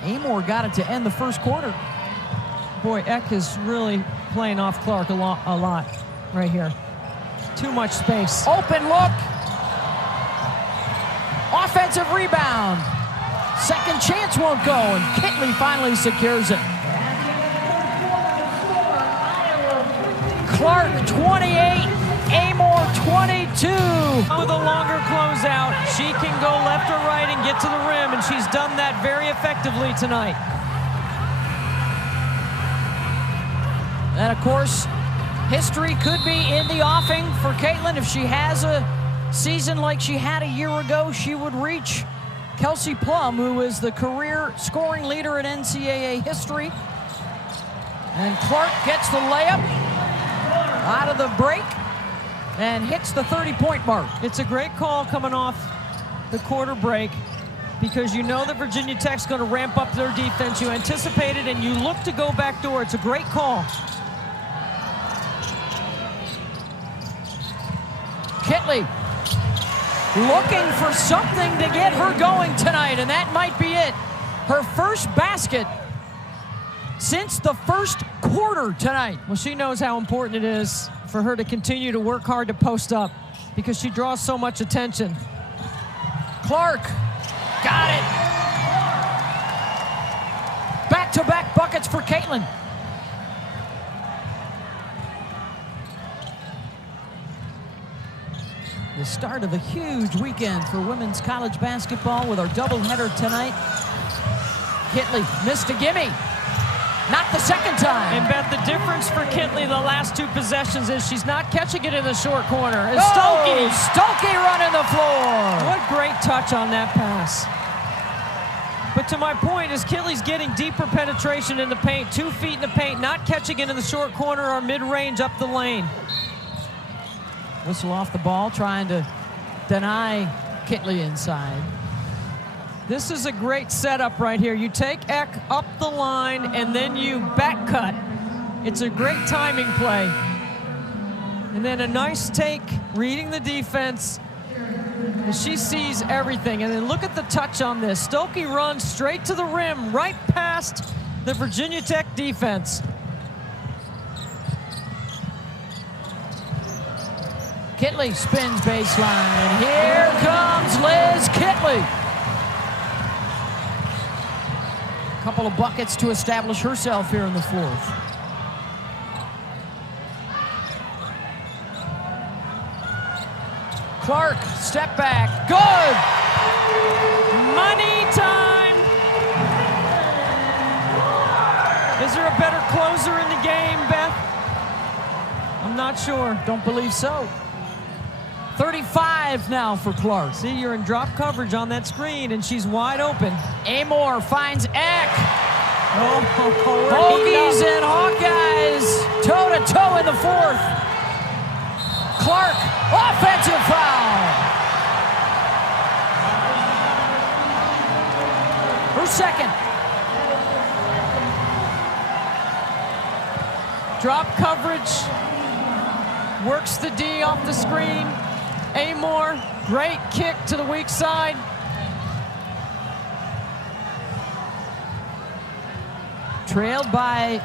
Amoore got it to end the 1st quarter. Boy, Eck is really playing off Clark a lot right here. Too much space. Open look. Offensive rebound. Second chance won't go, and Kitley finally secures it. Clark 28, Amoore 22. With a longer closeout, she can go left or right and get to the rim, and she's done that very effectively tonight. And of course, history could be in the offing for Caitlin. If she has a season like she had a year ago, she would reach Kelsey Plum, who is the career scoring leader in NCAA history. And Clark gets the layup out of the break and hits the 30-point mark. It's a great call coming off the quarter break because you know that Virginia Tech's going to ramp up their defense. You anticipate it and you look to go back door. It's a great call. Kitley looking for something to get her going tonight, and that might be it. Her first basket since the 1st quarter tonight. Well, she knows how important it is for her to continue to work hard to post up because she draws so much attention. Clark got it. Back-to-back buckets for Caitlin. The start of a huge weekend for women's college basketball with our doubleheader tonight. Kitley missed a gimme. Not the second time. And Beth, the difference for Kitley the last 2 possessions is she's not catching it in the short corner. It's Stokey running the floor. What great touch on that pass. But to my point is Kitley's getting deeper penetration in the paint, 2 feet in the paint, not catching it in the short corner or mid-range up the lane. Whistle off the ball, trying to deny Kitley inside. This is a great setup right here. You take Eck up the line and then you back cut. It's a great timing play. And then a nice take, reading the defense. And she sees everything. And then look at the touch on this. Stokey runs straight to the rim, right past the Virginia Tech defense. Kitley spins baseline, and here comes Liz Kitley. A couple of buckets to establish herself here in the fourth. Clark, step back, good! Money time! Is there a better closer in the game, Beth? I'm not sure. Don't believe so. 35 now for Clark. See, you're in drop coverage on that screen, and she's wide open. Amoore finds Eck. Oh, Hokies and Hawkeyes toe-to-toe in the fourth. Clark, offensive foul. Her second. Drop coverage. Works the D off the screen. Amoore, great kick to the weak side. Trailed by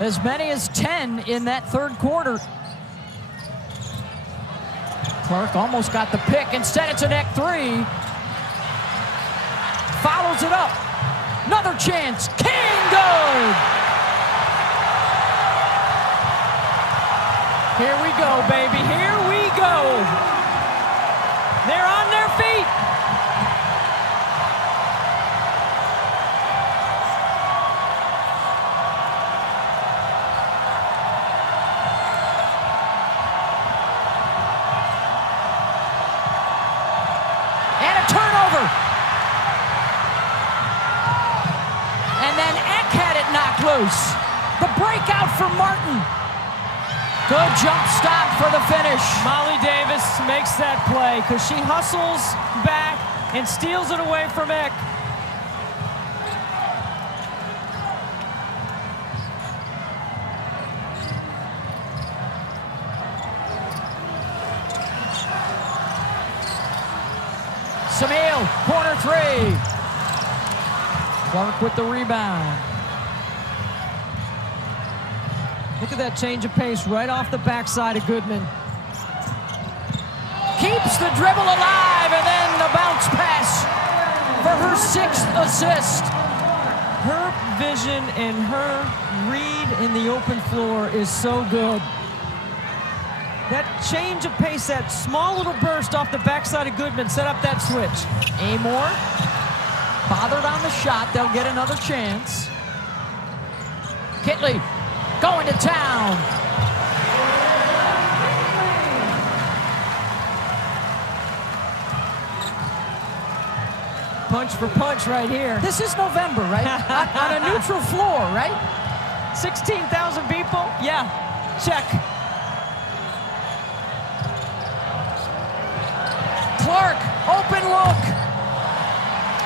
as many as 10 in that third quarter. Clark almost got the pick. Instead, it's an Eck three. Follows it up. Another chance. King, good! Here we go, baby. Here we go. They're on their feet. And a turnover. And then Eck had it knocked loose. The breakout for Martin. Good jump stop for the finish. Molly Davis makes that play because she hustles back and steals it away from Eck. Samil, corner three. Clark with the rebound. Look at that change of pace right off the backside of Goodman. Keeps the dribble alive, and then the bounce pass for her sixth assist. Her vision and her read in the open floor is so good. That change of pace, that small little burst off the backside of Goodman set up that switch. Amoore bothered on the shot. They'll get another chance. Kitley going to town. Punch for punch right here. This is November, right? on a neutral floor, right? 16,000 people? Yeah, check. Clark, open look.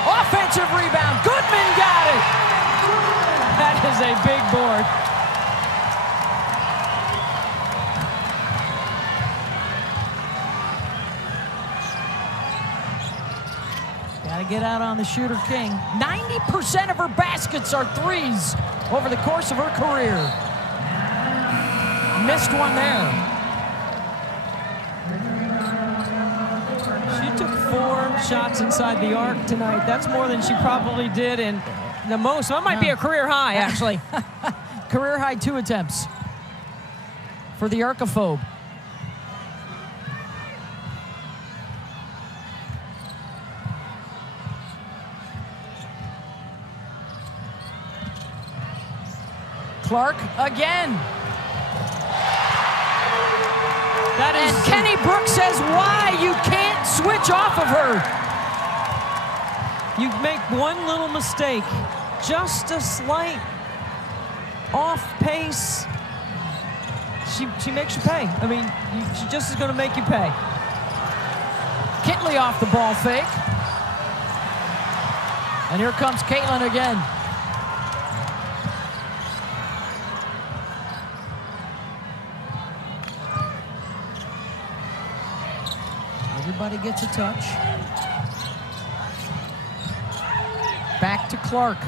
Offensive rebound. Goodman got it. That is a big board. Got to get out on the shooter king. 90% of her baskets are threes over the course of her career. Missed one there. She took 4 shots inside the arc tonight. That's more than she probably did in the most. That might be a career high, actually. Career high 2 attempts for the Archophobe. Clark again. And Kenny Brooks says why you can't switch off of her. You make one little mistake, just a slight off pace, she makes you pay. I mean, she just is going to make you pay. Kitley off the ball fake. And here comes Caitlin again. Everybody gets a touch. Back to Clark.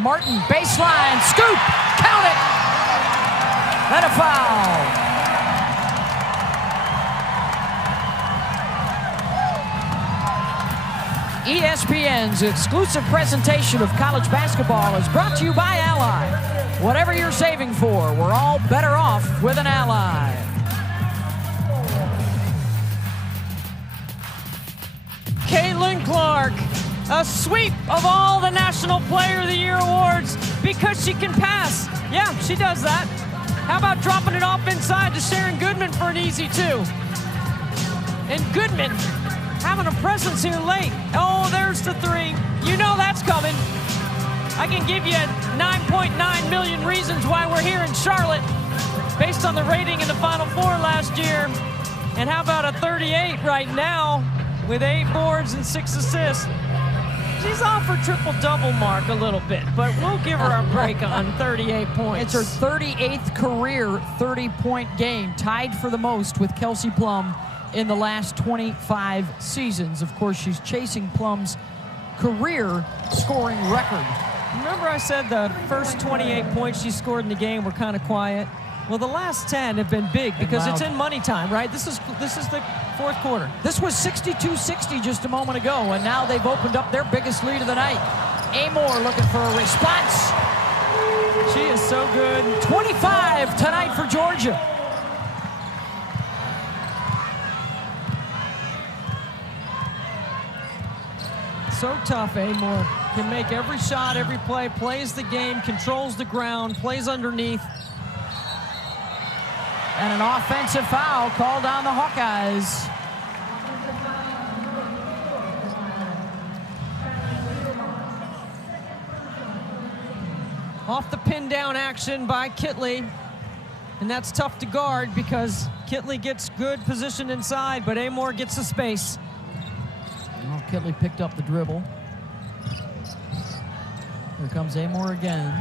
Martin, baseline, scoop, count it, and a foul. ESPN's exclusive presentation of college basketball is brought to you by Ally. Whatever you're saving for, we're all better off with an Ally. Caitlin Clark, a sweep of all the National Player of the Year awards because she can pass. Yeah, she does that. How about dropping it off inside to Sharon Goodman for an easy two? And Goodman having a presence here late. Oh, there's the three. You know that's coming. I can give you 9.9 million reasons why we're here in Charlotte based on the rating in the Final Four last year. And how about a 38 right now with 8 boards and 6 assists? She's off her triple-double mark a little bit, but we'll give her a break on 38 points. It's her 38th career 30-point game, tied for the most with Kelsey Plum in the last 25 seasons. Of course, she's chasing Plum's career scoring record. Remember I said the first 28 points she scored in the game were kind of quiet? Well, the last 10 have been big because it's in money time, right? This is the fourth quarter. This was 62-60 just a moment ago, and now they've opened up their biggest lead of the night. Amoore looking for a response. She is so good. 25 tonight for Georgia. So tough, Amoore. Can make every shot, every play, plays the game, controls the ground, plays underneath. And an offensive foul called on the Hawkeyes. Off the pin down action by Kitley. And that's tough to guard because Kitley gets good position inside, but Amoore gets the space. Well, Kitley picked up the dribble. Here comes Amoore again.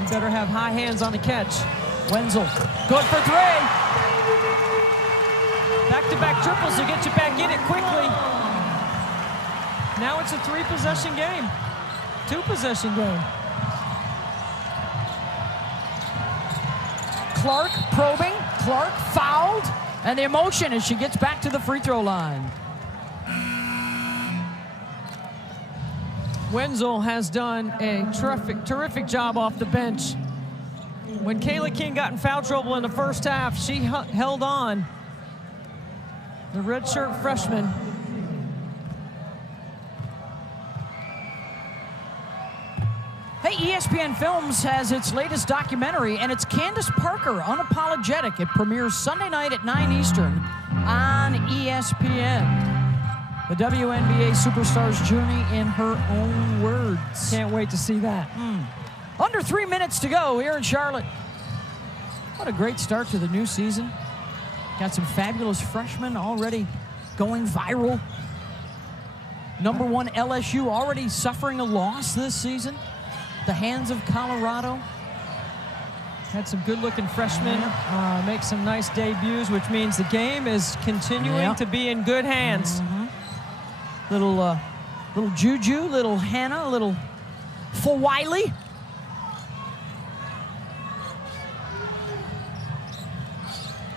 You better have high hands on the catch. Wenzel, good for three. Back-to-back triples to get you back in it quickly. Now it's a 3-possession game. 2-possession game. Clark probing, Clark fouled, and the emotion as she gets back to the free throw line. Wenzel has done a terrific job off the bench. When Kayla King got in foul trouble in the first half, she held on. The redshirt freshman. Hey, ESPN Films has its latest documentary, and it's Candace Parker, Unapologetic. It premieres Sunday night at 9 Eastern on ESPN. The WNBA superstar's journey in her own words. Can't wait to see that. Under 3 minutes to go here in Charlotte. What a great start to the new season. Got some fabulous freshmen already going viral. Number 1 LSU already suffering a loss this season. The hands of Colorado. Had some good-looking freshmen make some nice debuts, which means the game is continuing to be in good hands. Little Juju, little Hannah, little Wiley.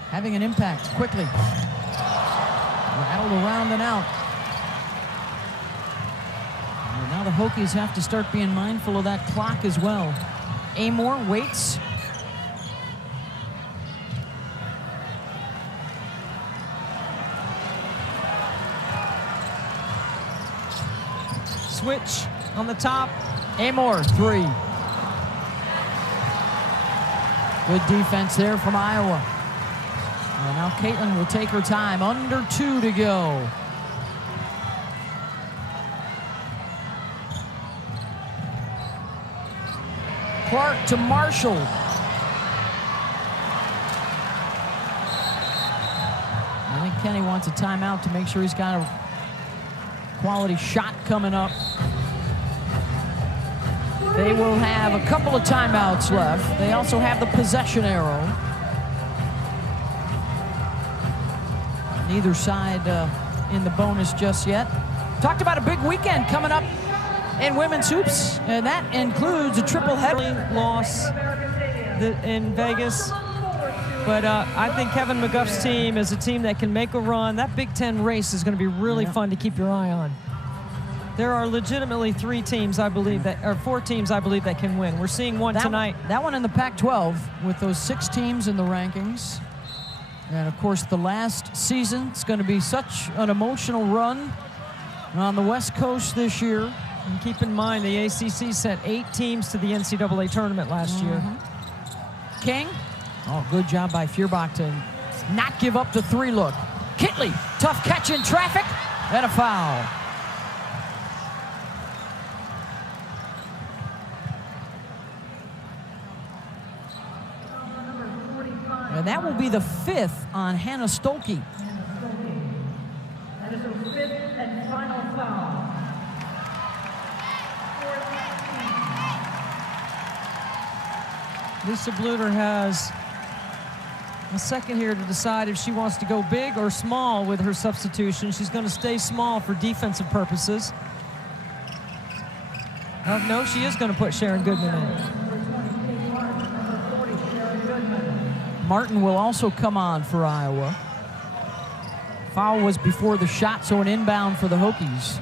Having an impact quickly. Rattled around and out. And now the Hokies have to start being mindful of that clock as well. Amoore waits. Switch on the top. Amoore, 3. Good defense there from Iowa. And now Caitlin will take her time. Under 2 to go. Clark to Marshall. I think Kenny wants a timeout to make sure he's got a quality shot coming up. They will have a couple of timeouts left. They also have the possession arrow. Neither side in the bonus just yet. Talked about a big weekend coming up in women's hoops, and that includes a triple header loss in Vegas. But I think Kevin McGuff's team is a team that can make a run. That Big Ten race is going to be really fun to keep your eye on. There are legitimately 3 teams, I believe, or 4 teams, I believe, that can win. We're seeing one tonight. That one in the Pac-12 with those 6 teams in the rankings. And, of course, the last season, it's going to be such an emotional run on the West Coast this year. And keep in mind, the ACC sent 8 teams to the NCAA tournament last year. King. Oh, good job by Feuerbach to not give up the 3 look. Kitley, tough catch in traffic, and a foul. And that will be the 5th on Hannah Stolke. That is her 5th and final foul. Lisa Bluter has a second here to decide if she wants to go big or small with her substitution. She's going to stay small for defensive purposes. No, she is going to put Sharon Goodman in. Martin will also come on for Iowa. Foul was before the shot, so an inbound for the Hokies.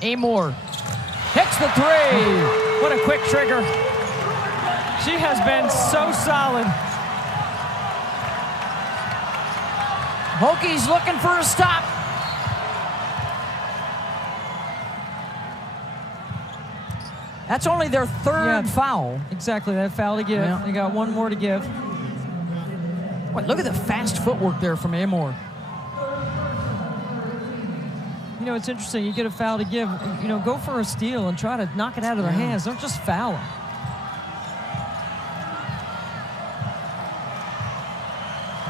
Amoore hits the 3. What a quick trigger. She has been so solid. Hokies looking for a stop. That's only their 3rd foul. Exactly, that foul to give. Yeah. They got 1 more to give. Wait, look at the fast footwork there from Amoore. You know, it's interesting. You get a foul to give, you know, go for a steal and try to knock it out of their hands. Don't just foul them.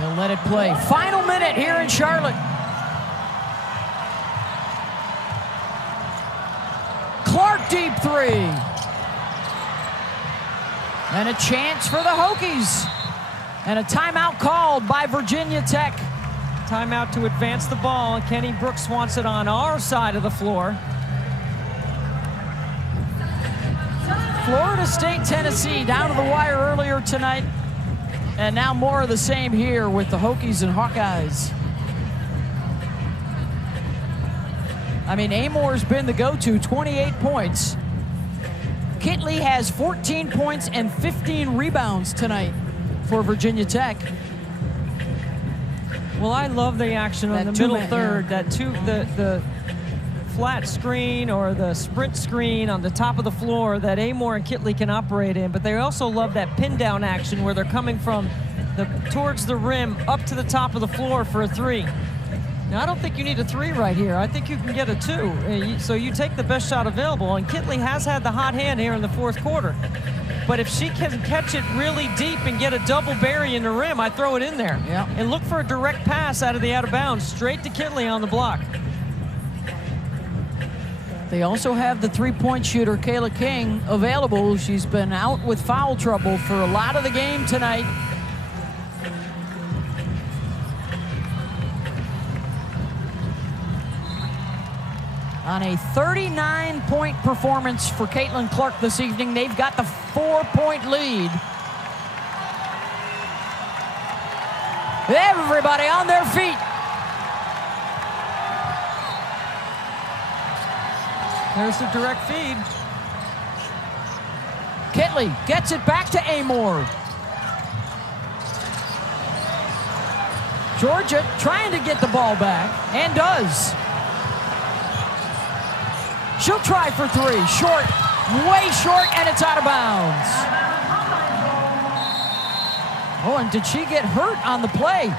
They'll let it play. Final minute here in Charlotte. Clark deep 3. And a chance for the Hokies. And a timeout called by Virginia Tech. Timeout to advance the ball. Kenny Brooks wants it on our side of the floor. Florida State, Tennessee, down to the wire earlier tonight. And now more of the same here with the Hokies and Hawkeyes. I mean, Amoore's been the go-to, 28 points. Kitley has 14 points and 15 rebounds tonight for Virginia Tech. Well, I love the action on the middle third. The flat screen or the sprint screen on the top of the floor that Amoore and Kitley can operate in. But they also love that pin down action where they're coming from towards the rim up to the top of the floor for a 3. Now, I don't think you need a 3 right here. I think you can get a 2. So you take the best shot available. And Kitley has had the hot hand here in the 4th quarter. But if she can catch it really deep and get a double bury in the rim, I throw it in there. Yeah. And look for a direct pass out of the out of bounds, straight to Kitley on the block. They also have the 3-point shooter, Kayla King, available. She's been out with foul trouble for a lot of the game tonight. On a 39-point performance for Caitlin Clark this evening, they've got the 4-point lead. Everybody on their feet. There's the direct feed. Kitley gets it back to Amoore. Georgia trying to get the ball back, and does. She'll try for 3. Short, way short, and it's out of bounds. Oh, and did she get hurt on the play?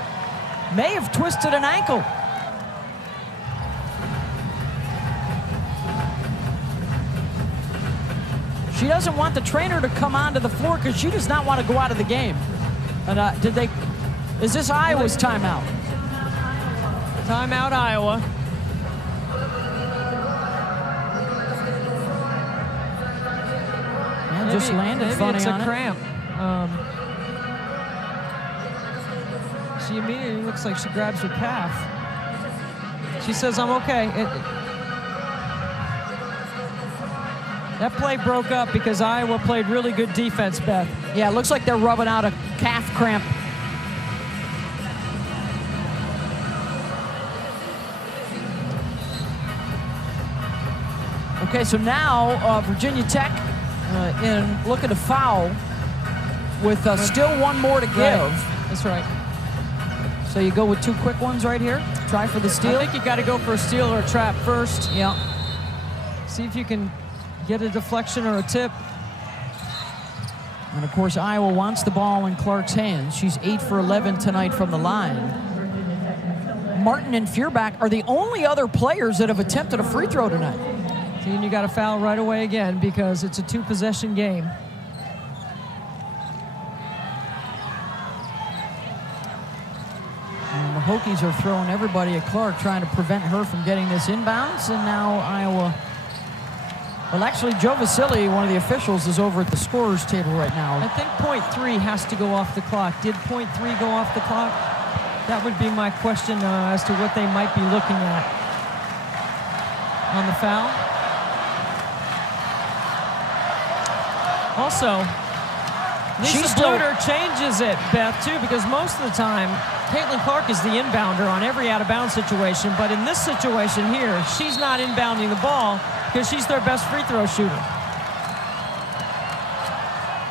May have twisted an ankle. She doesn't want the trainer to come onto the floor because she does not want to go out of the game. And is this Iowa's timeout? Timeout, Iowa. Man, just landed maybe funny it's on a it. cramp. She immediately looks like she grabs her calf. She says, I'm okay. That play broke up because Iowa played really good defense, Beth. Yeah, it looks like they're rubbing out a calf cramp. Okay, so now Virginia Tech in looking to foul with still one more to give. Right. That's right. So you go with 2 quick ones right here. Try for the steal. I think you got to go for a steal or a trap first. Yeah. See if you can get a deflection or a tip. And of course, Iowa wants the ball in Clark's hands. She's 8 for 11 tonight from the line. Martin and Feuerbach are the only other players that have attempted a free throw tonight. See, and you got to foul right away again because it's a 2-possession game. And the Hokies are throwing everybody at Clark, trying to prevent her from getting this inbounds. And now Iowa. Well, actually, Joe Vasili, one of the officials, is over at the scorer's table right now. I think .3 has to go off the clock. Did .3 go off the clock? That would be my question as to what they might be looking at on the foul. Also, Lisa Bluder changes it, Beth, too, because most of the time, Caitlin Clark is the inbounder on every out-of-bounds situation, but in this situation here, she's not inbounding the ball because she's their best free throw shooter.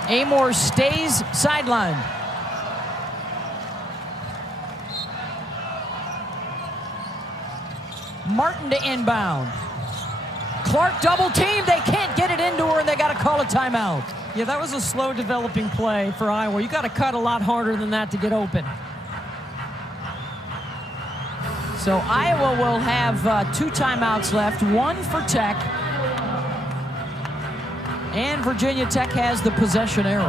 Amoore stays sidelined. Martin to inbound. Clark double team. They can't get it into her, and they got to call a timeout. Yeah, that was a slow developing play for Iowa. You got to cut a lot harder than that to get open. So Iowa will have 2 timeouts left, 1 for Tech. And Virginia Tech has the possession arrow.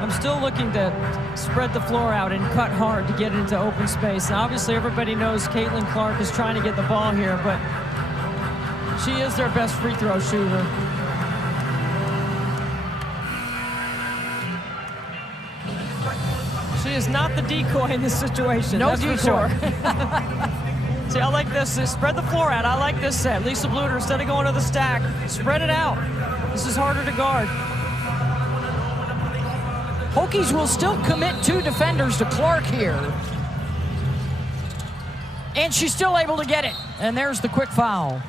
I'm still looking to spread the floor out and cut hard to get into open space. Now, obviously, everybody knows Caitlin Clark is trying to get the ball here, but she is their best free throw shooter. She is not the decoy in this situation. No that's decoy. For sure. See, I like this. Spread the floor out. I like this set. Lisa Bluder, instead of going to the stack, spread it out. This is harder to guard. Hokies will still commit 2 defenders to Clark here. And she's still able to get it. And there's the quick foul.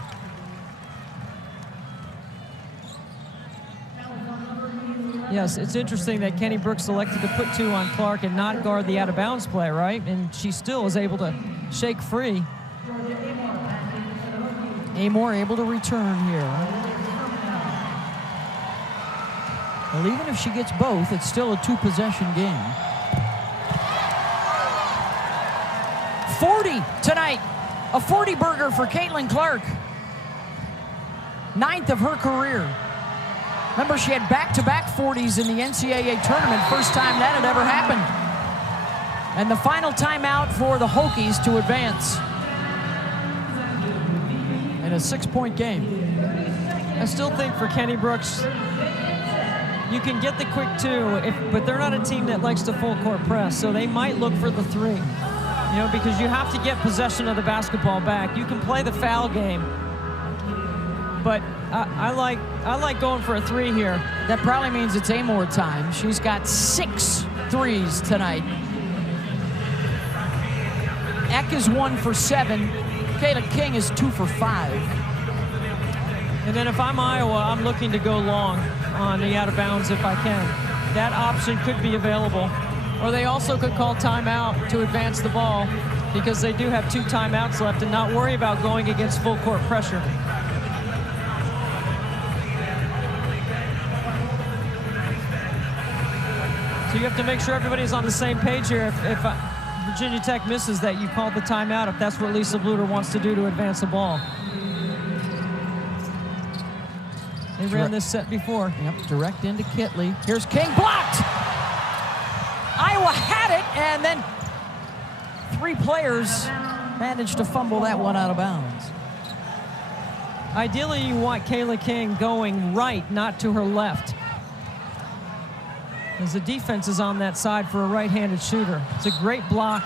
Yes, it's interesting that Kenny Brooks elected to put 2 on Clark and not guard the out-of-bounds play, right? And she still is able to shake free. Amoore able to return here. Well, even if she gets both, it's still a 2-possession game. 40 tonight. A 40 burger for Caitlin Clark. 9th of her career. Remember, she had back-to-back 40s in the NCAA tournament. First time that had ever happened. And the final timeout for the Hokies to advance in a 6-point game. I still think for Kenny Brooks, you can get the quick 2, but they're not a team that likes to full-court press, so they might look for the 3. You know, because you have to get possession of the basketball back. You can play the foul game, but I like going for a 3 here. That probably means it's Amoore time. She's got 6 threes tonight. Eck is 1 for 7. Kayla King is 2 for 5. And then if I'm Iowa, I'm looking to go long on the out of bounds if I can. That option could be available. Or they also could call timeout to advance the ball because they do have 2 timeouts left and not worry about going against full court pressure. So you have to make sure everybody's on the same page here. If Virginia Tech misses that, you call the timeout if that's what Lisa Bluter wants to do to advance the ball. They ran this set before. Yep, direct into Kitley. Here's King, blocked! Iowa had it, and then 3 players managed to fumble that one out of bounds. Ideally, you want Kayla King going right, not to her left, as the defense is on that side for a right-handed shooter. It's a great block,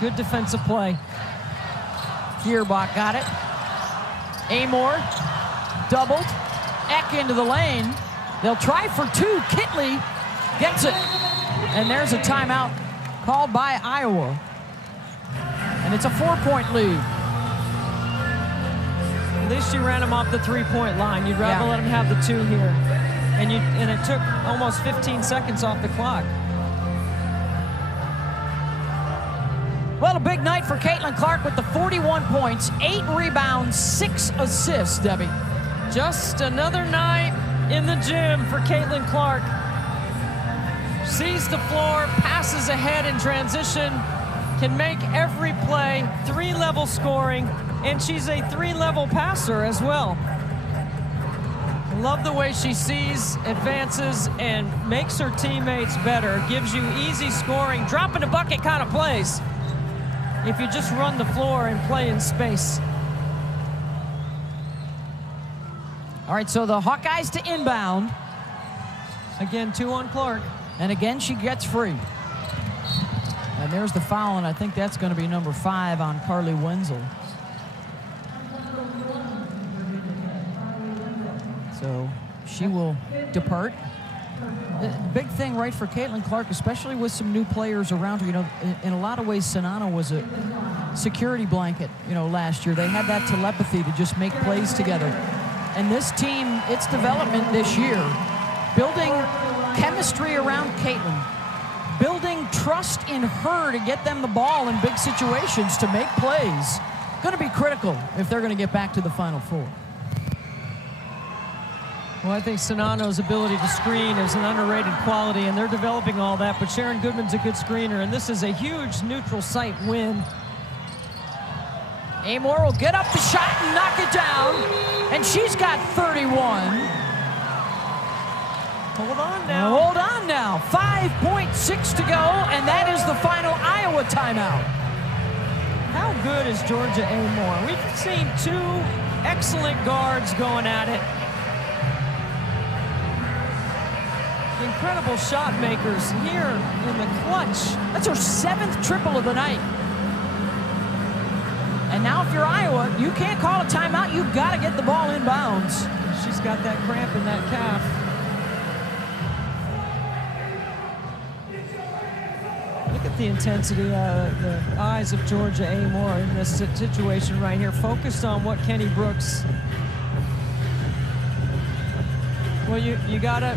good defensive play. Feuerbach got it. Amoore doubled. Eck into the lane. They'll try for 2. Kitley gets it. And there's a timeout called by Iowa. And it's a 4-point lead. At least you ran them off the 3-point line. You'd rather let them have the 2 here. And it took almost 15 seconds off the clock. Well, a big night for Caitlin Clark with the 41 points, 8 rebounds, 6 assists, Debbie. Just another night in the gym for Caitlin Clark. Sees the floor, passes ahead in transition, can make every play, 3-level scoring, and she's a 3-level passer as well. Love the way she sees, advances, and makes her teammates better. Gives you easy scoring, drop in a bucket kind of plays if you just run the floor and play in space. All right, so the Hawkeyes to inbound. Again, 2 on Clark. And again, she gets free. And there's the foul, and I think that's going to be number 5 on Carly Wenzel. So she will depart. The big thing, right, for Caitlin Clark, especially with some new players around her. You know, in a lot of ways, Sonana was a security blanket, you know, last year. They had that telepathy to just make plays together. And this team, its development this year, building chemistry around Caitlin, building trust in her to get them the ball in big situations to make plays, going to be critical if they're going to get back to the Final Four. Well, I think Sonano's ability to screen is an underrated quality, and they're developing all that, but Sharon Goodman's a good screener, and this is a huge neutral site win. Amoore will get up the shot and knock it down, and she's got 31. Hold on now. Hold on now. 5.6 to go, and that is the final Iowa timeout. How good is Georgia Amoore? We've seen 2 excellent guards going at it. Incredible shot makers here in the clutch. That's her 7th triple of the night. And now if you're Iowa, you can't call a timeout. You've got to get the ball inbounds. She's got that cramp in that calf. Look at the intensity, the eyes of Georgia Amoore in this situation right here, focused on what Kenny Brooks. Well, you gotta,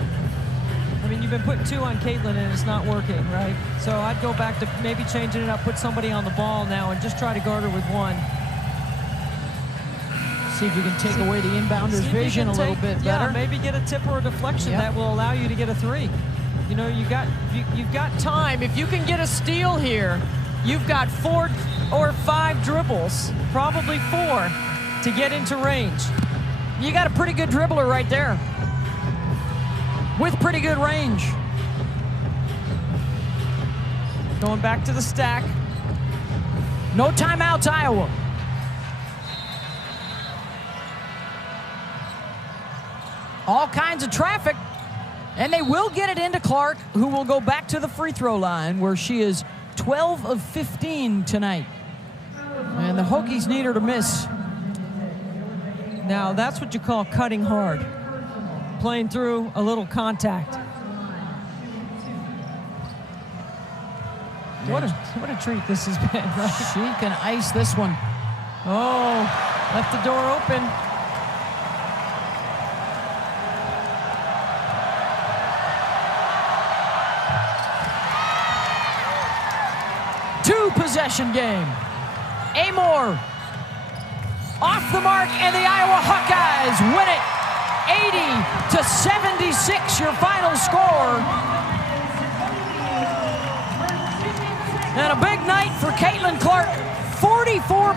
I mean, you've been putting 2 on Caitlin and it's not working, right? So I'd go back to maybe changing it up, put somebody on the ball now and just try to guard her with 1. See if you can take away the inbounder's vision a little bit better. Yeah, maybe get a tip or a deflection that will allow you to get a 3. You know, you've got time. If you can get a steal here, you've got 4 or 5 dribbles, probably 4, to get into range. You got a pretty good dribbler right there with pretty good range. Going back to the stack. No timeouts, Iowa. All kinds of traffic, and they will get it into Clark, who will go back to the free throw line, where she is 12 of 15 tonight. And the Hokies need her to miss. Now, that's what you call cutting hard. Playing through a little contact. What a treat this has been, right? She can ice this one. Oh, left the door open. Two-possession game. Amoore off the mark, and the Iowa Hawkeyes win it 80-76, your final score. And a big night for Caitlin Clark. 44